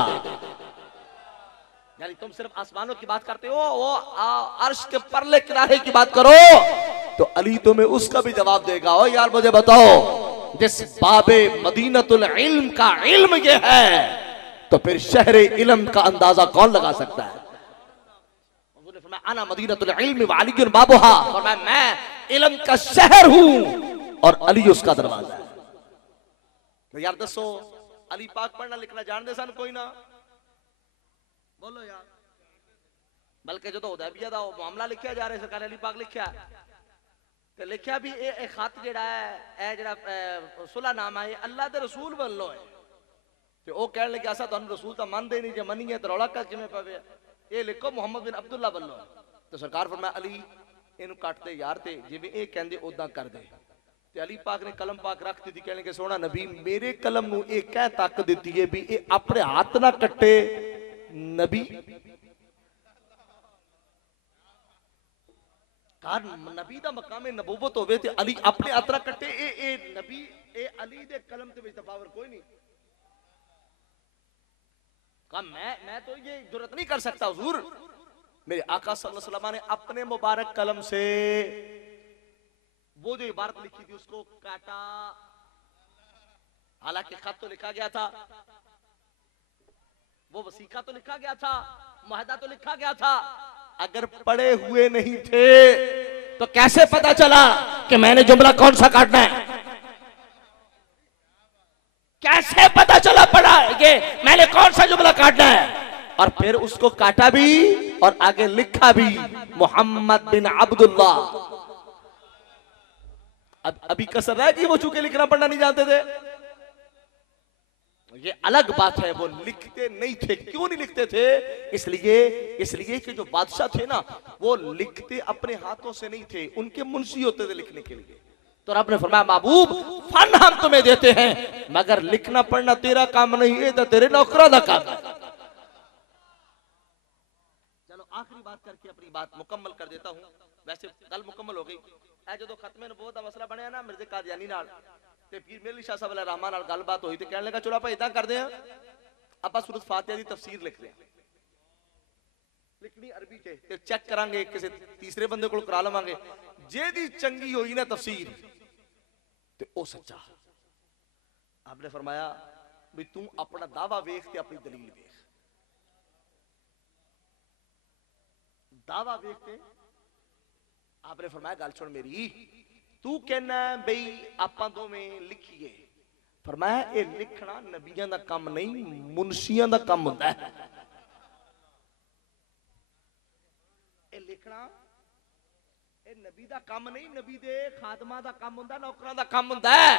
यानी तुम सिर्फ आसमानों की बात करते हो, वो अर्श के परले किनारे की बात करो तो अली तुम्हें उसका भी जवाब देगा। ओ यार मुझे बताओ, जिस बाबे मदीनतुल इल्म का इल्म ये है, तो फिर शहरे इल्म का अंदाजा कौन लगा सकता है? अना मदीनतुल इल्म व अली बाबुहा, और मैं इल्म का शहर हूं और अली उसका दरवाजा है। तो यार दसो, अली पाक पढ़ना लिखना जानते सन कोई ना? बोलो यार। बल्कि जो तो हुदैबिया दा मामला लिखा जा रहा है, सरकार अली पाक लिखा ते लिखा भी ए खत जेड़ा है, ए जेड़ा सुलहनामा है अल्लाह दे रसूल वल्लों है, ते ओ कहण लगे असा तुहानू रसूल ता मनदे नहीं, जे मनीए ते रौला का किवें पवे, ये लिखो मोहम्मद बिन अब्दुल्ला वल्लों। तो सरकार फरमाया अली इनू कट दे यार, ते जिवें ए कहंदे उदां कर दे। ते अली पाक ने कलम पाक रख दी, कहने के सोना नबी मेरे कलम नू ए कह तक दित्ती है भी ए अपने हाथ ना कट्टे नबी, कार नबी दा मकाम नबूवत होवे ते अली अपने हाथ ना कट्टे, ए नबी ए अली दे कलम ते विच तफावर कोई नहीं। कहा मैं तो ये जुर्रत नहीं कर सकता हुजूर, मेरे आका सल्लल्लाहु अलैहि वसल्लम ने अपने मुबारक कलम से वो जो इबारत लिखी थी उसको काटा, हालांकि खत तो लिखा गया था, वो वसीका तो लिखा गया था, मुआहदा तो लिखा गया था, अगर पढ़े हुए नहीं थे तो कैसे पता चला कि मैंने जुमला कौन सा काटना है? कैसे पता चला पढ़ा ये मैंने कौन सा जुमला काटना है? और फिर उसको काटा भी और आगे लिखा भी मोहम्मद बिन अब्दुल्ला। अब अभी कसर रह गई, वो चूंकि लिखना पढ़ना नहीं जानते थे। ये अलग बात है, वो लिखते नहीं थे। क्यों नहीं लिखते थे? इसलिए कि जो बादशाह थे ना, वो लिखते अपने हाथों से नहीं थे, उनके मुंशी होते थे लिखने के लिए। तो आपने फरमाया महबूब फन हम तुम्हें देते हैं, मगर लिखना पढ़ना तेरा काम नहीं है, तो तेरे नौकरों का काम है। चलो आखिरी बात करके अपनी बात मुकम्मल कर देता हूं। वैसे कल मुकम्मल हो गई जो तो खत्मे नबूवत का मसला बनया ना मिर्जे कादियानी नाल ते पीर मेहली शाह साहब रहमान नाल गलबात हुई, तो कहने लगा चलो आप इदां करदे हैं, आप सूरत फातिहा दी तफसीर लिख रहे हैं, लिखनी अरबी च ते चेक करांगे, किसी तीसरे बंदे को करा लवांगे, जेदी चंगी होई ना तफसीर ते ओ सच्चा। आपने फरमाया भी तू अपना दावा वेख ते अपनी दलील वेख, दावा वेख ते आपने फरमाया गल सुन मेरी, तू कहना बई आपां दोवें लिखीए, फरमाया ये लिखना नबियां दा काम नहीं, मुंशियां दा काम हुंदा है। ये लिखना ये नबी दा काम नहीं, नबी दे खादमा दा काम हुंदा, नौकरां दा काम हुंदा है।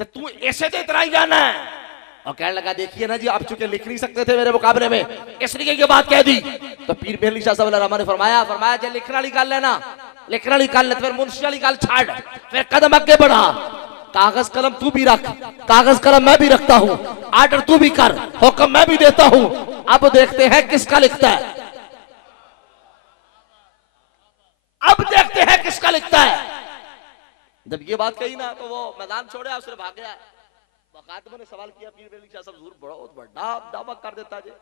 तो तू ऐसे ते इतराई जाना है। और कहने लगा देखिए ना जी, आप चूंकि लिख नहीं सकते थे मेरे मुकाबले में, इसलिए ये बात कह दी। तो पीर मेहली शाह साहब रहमान ने फरमाया जे लिखने वाली गल है ना, लिखने वाली गल फिर मुंशी वाली गल छाड़, फिर कदम आगे बढ़ा। कागज कलम तू भी रख, कागज कलम मैं भी रखता हूं, आर्डर तू भी कर, हुक्म मैं भी देता हूं। अब देखते हैं किसका लिखता है, अब देखते हैं किसका लिखता है। जब ये बात कही ना तो वो मैदान छोड़े, उसने भाग गया। ने सवाल किया पीर मेहली शाह साहब, हुजूर बहुत बड़ा दावा कर देता जे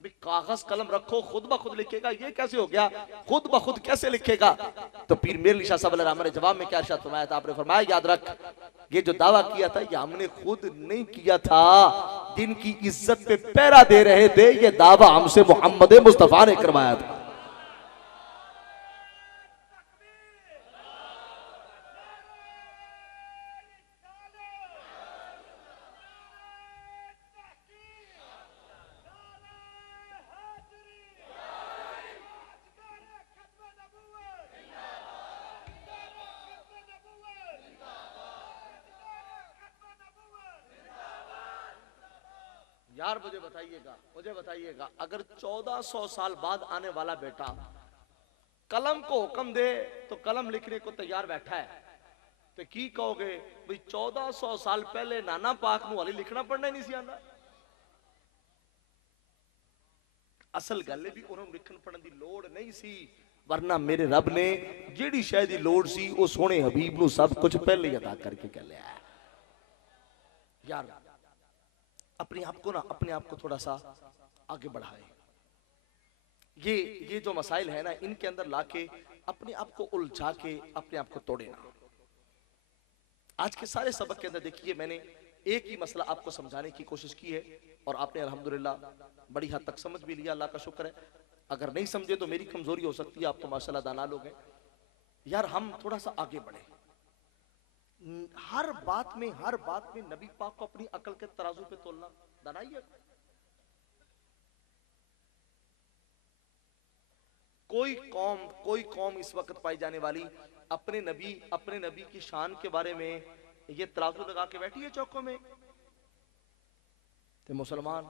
भी कागज कलम रखो खुद ब खुद लिखेगा, ये कैसे हो गया, खुद ब खुद कैसे लिखेगा। तो पीर मेहली शाह साहब रहमान ने जवाब में क्या इरशाद फरमाया था, आपने फरमाया याद रख, ये जो दावा किया था ये हमने खुद नहीं किया था, दिन की इज्जत पे पहरा दे रहे थे, ये दावा हमसे मोहम्मद मुस्तफा ने करवाया था। यार मुझे बताइएगा अगर 1400 साल बाद आने वाला बेटा कलम को हुक्म दे तो कलम लिखने को तैयार बैठा है, तो की कहोगे भाई 1400 साल पहले नाना पाक नूं हाली लिखना पढ़ना ही नहीं सी आंदा। असल गल भी उन्होंने लिखन पढ़न दी लोड़ नहीं सी, वरना मेरे रब ने जेड़ी शय दी लोड़ सी वो सोने हबीब नूं सब कुछ पहले ही अदा करके कह लिया है। यार अपने आप को थोड़ा सा आगे बढ़ाए, ये जो मसाइल है ना इनके अंदर लाके अपने आप को उलझा के अपने आप को तोड़े ना। आज के सारे सबक के अंदर देखिए मैंने एक ही मसला आपको समझाने की कोशिश की है और आपने अल्हम्दुलिल्लाह बड़ी हद तक समझ भी लिया, अल्लाह का शुक्र है। अगर नहीं समझे तो मेरी कमजोरी हो सकती है, आप तो माशाल्लाह दाना लोग हैं। यार हम थोड़ा सा आगे बढ़े, हर बात में नबी पाक को अपनी अकल के तराजू पे तोलना दानाई है। कोई कौम इस वक्त पाई जाने वाली अपने नबी की शान के बारे में ये तराजू लगा के बैठी है चौकों में। ते मुसलमान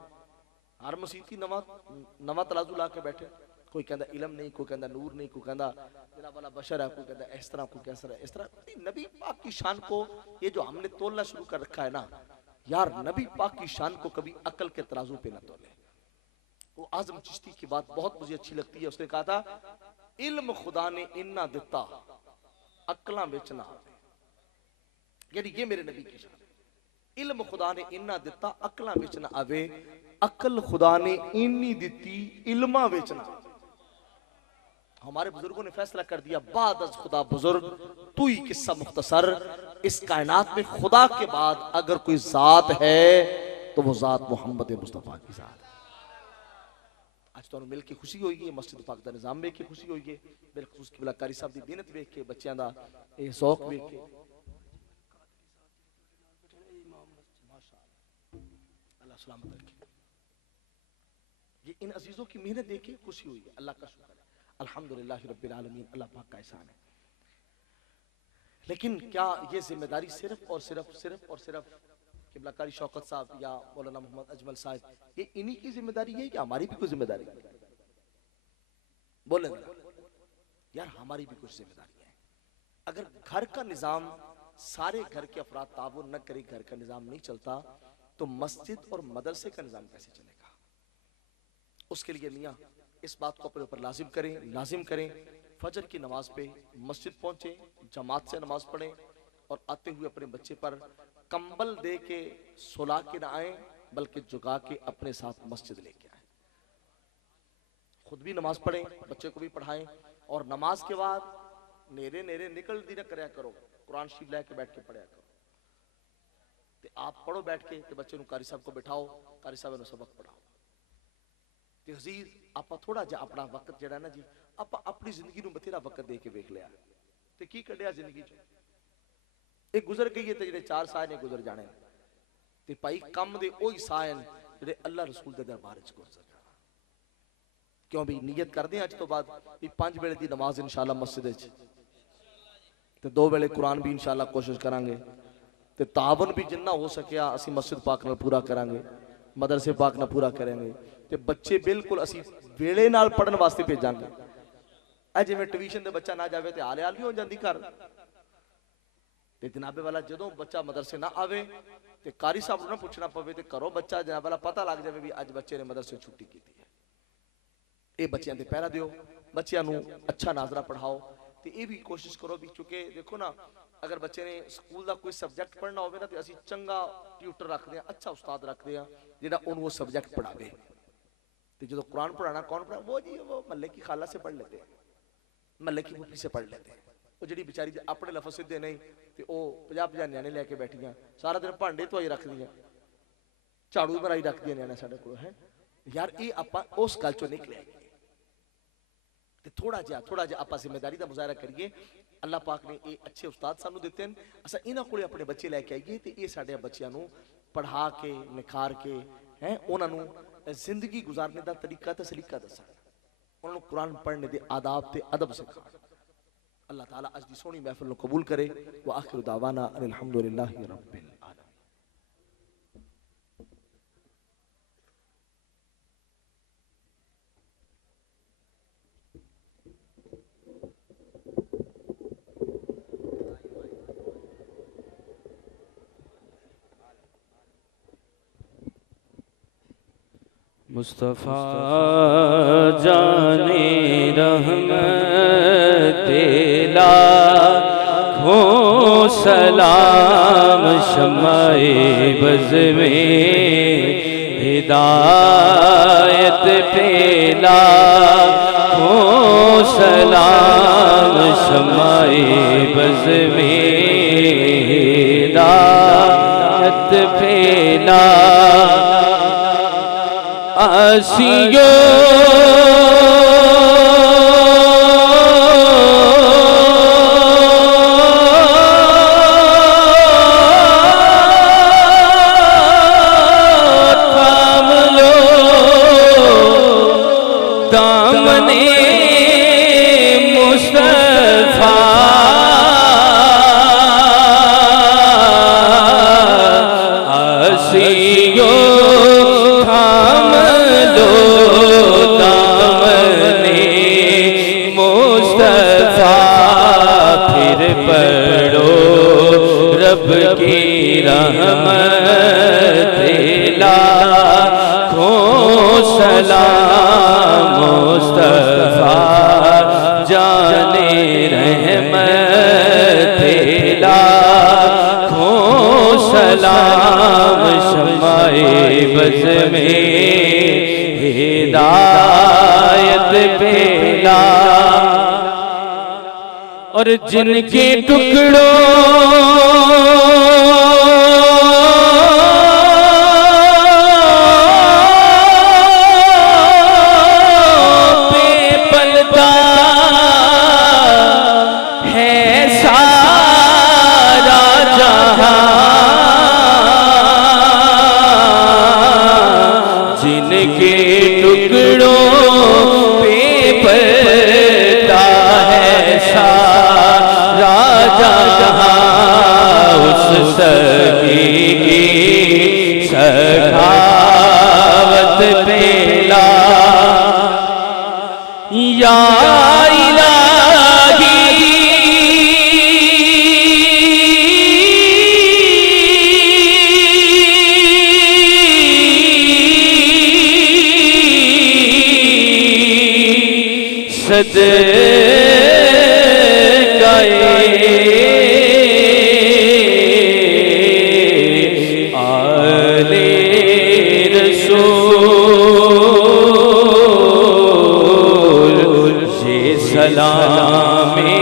हर मसीह की नवा तराजू ला के बैठे, कोई कहता इलम नहीं, कोई कहता नूर नहीं, कोई कहता जरा वाला बशर है, कोई कहता इस तरह, कोई कैसा इस तरह। नबी पाक की शान को ये जो हमने तोलना शुरू कर रखा है ना यार, नबी पाक की शान को कभी अकल के तराजू पे ना तोले। वो आजम चिश्ती की बात बहुत मुझे अच्छी लगती है, उसने कहा था इल्म खुदा ने इन्ना दिता अकला बेचना, यानी ये मेरे नबी की शान। इल्म खुदा ने इन्ना दिता अकला बेचना आवे, अकल खुदा ने इन्नी दिती इल्मा बेचना। हमारे बुजुर्गों ने फैसला कर दिया बाद अज खुदा बुजुर्ग तू ही किस्सा मुख्तसर, इस कायनात में खुदा के बाद अगर कोई जात है तो वो जात मोहम्मद मुस्तफा की जात। आज तो मिल के खुशी होगी, मस्जिद पाक दा निजाम वेख के खुशी होगी, बिलखुसूस किबला कारी साहब दी मेहनत वेख के, बच्चों दा ये शौक वेख के, अल्लाह सलामत रखे। ये इन अजीजों की मेहनत देख के खुशी हुई है, अल्लाह का शुक्र है, अल्हम्दुलिल्लाह रब्बिल आलमीन, अल्लाह पाक का एहसान है। लेकिन क्या ये जिम्मेदारी सिर्फ और सिर्फ किबला कारी शौकत साहब या मौलाना मोहम्मद अजमल साहब ये इन्हीं की जिम्मेदारी है या हमारी भी कोई जिम्मेदारी है? बोले यार हमारी भी कुछ जिम्मेदारी है। अगर घर का निजाम सारे घर के अफराद ताबून न करे, घर का निजाम नहीं चलता, तो मस्जिद और मदरसे का निजाम कैसे चलेगा? उसके लिए मियाँ इस बात को अपने ऊपर लाजिम करें, फजर की नमाज पे मस्जिद पहुंचे, जमात से नमाज पढ़ें और आते हुए अपने बच्चे पर कंबल दे के सुला के ना आए, बल्कि जुगा के अपने साथ मस्जिद लेके आए। खुद भी नमाज पढ़ें, बच्चे को भी पढ़ाएं, और नमाज के बाद नेरे निकल दी न करया करो, कुरान शरीफ लेके बैठ के पढ़या करो। ते आप पढ़ो बैठ के, ते बच्चे कारी साहब को बिठाओ, कारी साहब ने सबक पढ़ाओ। ते अजीज आप थोड़ा जा अपना वक्त जड़ा ना जी, आप अपनी जिंदगी में बथेरा वक्त दे के वेख लिया, ते ते की कढ़िया जिंदगी चो, ये गुजर गई है, तो जो 4 साल ने गुजर जाने, ते भाई कम दे ओही साल जो अल्लाह रसूल के दरबार च गुजर जाना। क्यों भी नीयत करते हैं अज तो बाद भी 5 वेले की नमाज इंशाअल्लाह मस्जिद ते 2 वेले कुरान भी इंशाअल्लाह कोशिश करांगे, ते तावन भी जिन्ना हो सकिया असी मस्जिद पाक नाल पूरा करांगे, मदरसे पाक नाल पूरा करेंगे, ते बच्चे बिल्कुल असी वेले नाल पढ़न वास्ते भेजांगे। ऐ जिवें ट्यूशन दे बच्चा ना जावे ते हाले हाल भी हो जांदी घर, ते जनाबे वाला जदों बच्चा मदरसे ना आवे ते कारी साहब नूं ना पुछना पवे ते घरों बच्चा जनाब वाला पता लग जावे भी अज बच्चे ने मदरसे छुट्टी की है। ये बच्चों ते पहरा दिओ, बच्चों नूं अच्छा नाजरा पढ़ाओ, ते ये भी कोशिश करो भी, चूंकि देखो ना अगर बच्चे ने स्कूल का कोई सब्जेक्ट पढ़ना होवे ना, तो असीं चंगा ट्यूटर रखते हैं, अच्छा उस्ताद रखते हैं जिहड़ा उन्होंने वो सब्जेक्ट पढ़ावे। तो जो कुरान पढ़ाना कौन पढ़ा, वो जी वो महल्ले की खाला से पढ़ लेते हैं, महल्ले की फूफी से पढ़ लेते हैं। वो जी बेचारी अपने लफज सीधे नहीं, तो वह 50-50 न्याणे लैके बैठिया सारा दिन भांडे धोई रख दियाँ, झाड़ू बनाई रख दिया न्याणे साडे कोल है यार। ये आपां उस गल चों निकले, थोड़ा जिहा आपां जिम्मेदारी का मुजाहरा करिए। अल्लाह पाक ने ये अच्छे उस्ताद सानू दिते हैं, असां इन्हां कोले अपने बच्चे लैके आइए, तो ये साडे बच्चों नूं पढ़ा के निखार के हैं उन्हां नूं जिंदगी गुजारने का तरीका ते सलीका दसन, उन्हां नूं कुरान पढ़ने के आदाब ते अदब सिखाण। अल्लाह ताला अज दी सोहनी महफिल नूं कबूल करे। व आखिरु दावाना अनिल हम्दुलिल्लाहि रब्बिल आलमीन। मुस्तफ़ा जाने रहमते लाखों सलाम, शम्माए बज़ में हिदायत पे लाखों सलाम, शम्माए बज़ में हिदायत पे आसियो थाम लो दामने मुस्तफा, आसियो रब की रहमत लाखों सलाम, मुस्तफा जाने रहमत लाखों सलाम, शम्माए बज़ में हिदायत पे और जिनके टुकड़ों पे पलता है सारा जहां, जिनके टुकड़ों पे पलता है सारा जहां, उस सखी की सखावत पे ला या आले रसूल ये सलामे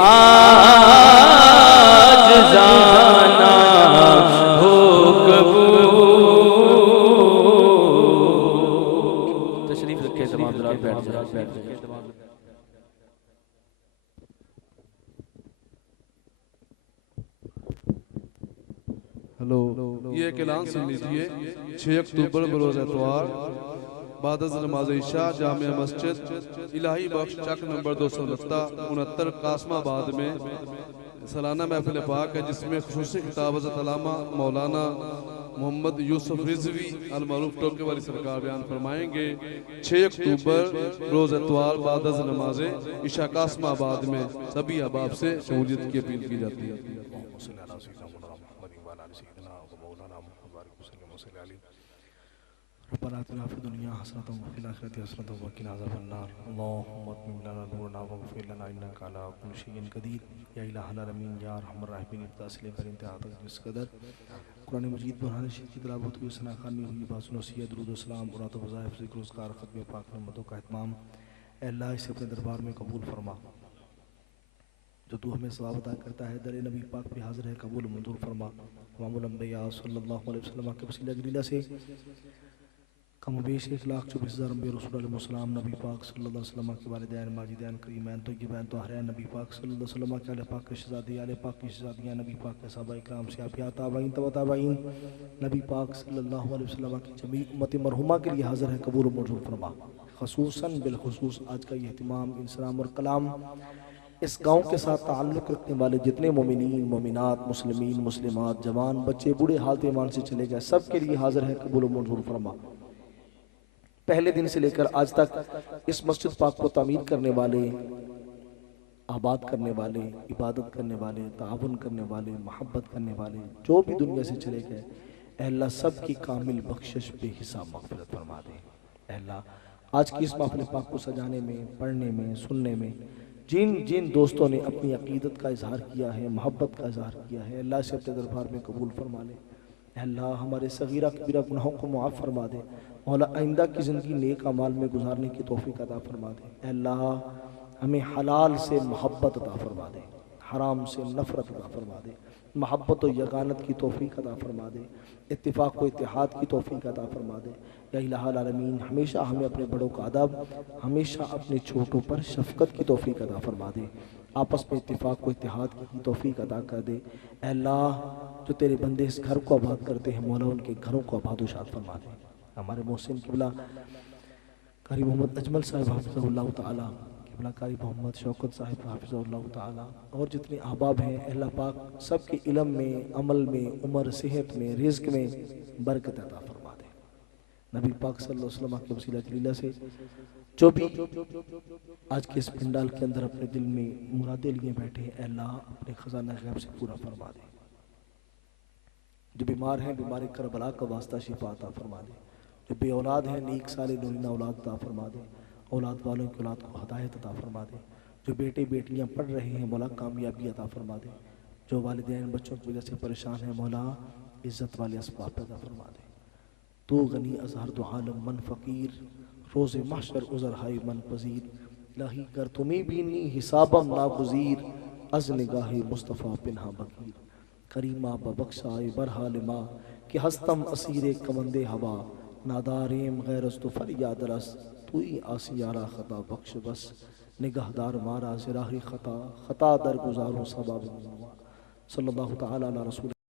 आज जाना हो कबूल। तशरीफ रखे तमाम बैठ हेलो, ये एक ऐलान सुन लीजिए। 6 अक्टूबर बरोज एतवार बाद नमाज इशा जामिया मस्जिद इलाही बख्श चक नंबर 269 कासमाबाद में सालाना महफिल पाक है, जिसमें खुसूसी खिताब हज़रत अल्लामा मौलाना मोहम्मद यूसुफ रिजवी अल मारूफ टोके वाली सरकार बयान फरमाएंगे। 6 अक्टूबर रोज एतवार बाद नमाज इशा कासमाबाद में सभी अहबाब से शमूलियत की अपील की जाती है। रब्बना आतिना फिद दुनिया हसनतन व फिल आखिरति हसनतन व क़िना अज़ाबन्नार। अल्लाहुम्मा अत्मिम लना नूरना वग़फिर लना इन्नका अला कुल्लि शैइन क़दीर। या इलाहल आलमीन या अरहमर राहिमीन, इब्तिदा से लेकर इंतहा तक जिस कदर कुरान मजीद बुरहान शरीफ की तिलावत हुई, सना ख़वानी हुई, बाज़ नसीहत, दुरूद व सलाम, औरात व वज़ाइफ, ज़िक्र व अज़कार, ख़ुतबे पाक नमतों का इत्माम, ऐ अल्लाह इसे अपने दरबार में कबूल फरमा। जो तू हमें सवाब अता करता है, दर नबी पाक पे हाज़िर है, कबूल मंजूर फरमा। इमामुल अंबिया सल्लल्लाहु अलैहि वसल्लम के वसीला जलीला से कम बेश 1,24,000 अम्बिया रसूल अलैहिस्सलाम, नबी पाक सल्लल्लाहु अलैहि वसल्लम के वालिदैन माजिदैन करीमैन तय्यबैन ताहिरैन, नबी पाक सल्लल्लाहु अलैहि वसल्लम के आले पाक के शहज़ादे, आले पाक की शहज़ादियाँ, नबी पाक के सहाबा इकराम से आबिया ताबईन तबा ताबईन, नबी पाक सल्लल्लाहु अलैहि वसल्लम की जमी उम्मत मरहुमा के लिए हाज़िर है, कबूल मंजूर फरमा। ख़ुसूसन बिलख़ुसूस आज का ये इहतिमाम इंसलाम और कलाम इस गाँव के साथ ताल्लुक़ रखने वाले जितने मोमिनीन मोमिनात मुस्लिमीन मुस्लिमात जवान बच्चे बूढ़े हालत ईमान से चले गए, सब के लिए हाज़िर है, कबूल मंजूर फरमा। पहले दिन से लेकर आज तक इस मस्जिद पाक को तामीर करने वाले, आबाद करने वाले, इबादत करने वाले, ताउन करने वाले, मोहब्बत करने वाले, जो भी दुनिया से चले गए, अल्लाह सब की कामिल बख्शिश बेहिसाब मग़फ़िरत फरमा दे। अल्लाह आज की इस महफ़िल पाक को सजाने में, पढ़ने में, सुनने में जिन जिन दोस्तों ने अपनी अक़ीदत का इजहार किया है, मोहब्बत का इजहार किया है, अल्लाह से अपने दरबार में कबूल फरमा ले। अल्लाह हमारे सगीरा कबीरा गुनाहों को मुआफ़ फरमा दे। मौला आइंदा की ज़िंदगी नेक अमाल में गुजारने की तौफ़ीक़ अता फरमा दे। अल्लाह हमें हलाल से मोहब्बत अता फरमा दे, हराम से नफ़रत अता फरमा दे, मोहब्बत और यगानत की तौफ़ीक़ अता फरमा दे, इत्तिफ़ाक़ व इत्तिहाद की तौफ़ीक़ अता फरमा दे। या इलाहुल आलमीन हमेशा हमें अपने बड़ों का अदब, हमेशा अपने छोटों पर शफ़क़त की तौफ़ीक़ अता फरमा दे, आपस में इत्तिफ़ाक़ व इत्तिहाद की तौफ़ीक़ अता कर दे। अल्लाह जो तेरे बंदे इस घर को आबाद करते हैं, मौला उनके घरों को आबाद व शाद फरमा दे। हमारे मोहसिन क़िबला कारी मोहम्मद अजमल साहिब हाफ़िज़हुल्लाह ताला, क़िबला कारी मोहम्मद शौकत साहिब हाफ़िज़हुल्लाह ताला, और जितने अहबाब हैं अल्लाह पाक सब के इल्म में, अमल में, उम्र सेहत में, रिज़्क़ में बरकत अता फरमा दे। नबी पाक सल्लल्लाहु अलैहि वसल्लम के वसीला जलीला से जो भी आज के इस पंडाल के अंदर अपने दिल में मुरादें लिए बैठे हैं, अल्लाह अपने ख़ज़ाना ग़ैब से पूरा फरमा दे। जो बीमार हैं, बीमारी करबला का वास्ता शिफा अता फरमा दे। जो बे औलाद हैं, नेक साले नूरीना औलाद अता फरमा दे। औलाद वालों की औलाद को हदायत अता फरमा दे। जो बेटे बेटियां पढ़ रहे हैं, मौला कामयाबी अता फरमा दे। जो वालिदैन बच्चों की वजह से परेशान हैं, मौला इज़्ज़त वाले असबाब पैदा फरमा दे। तो गनी अज़हर दो आलम मन फ़कीर, रोज़ महशर उज़र हाय मन पज़ीर, इलाही कर तुम्हें भी नी हिसाबम नागुज़ीर, अज़ निगाहे मुस्तफ़ा पिन्हा बकीर, करीमा बबख्शाए बरहालिमा कि हस्तम असीरे कमंदे हवा, नादारेम गैरस तो फरियाद रस, तू ही आसियारा ख़ता बख्श बस, निगहदार मारा ज़राही ख़ता, ख़ता दर गुज़ारो सबाब सल्लल्लाहु तआला अला रसूल।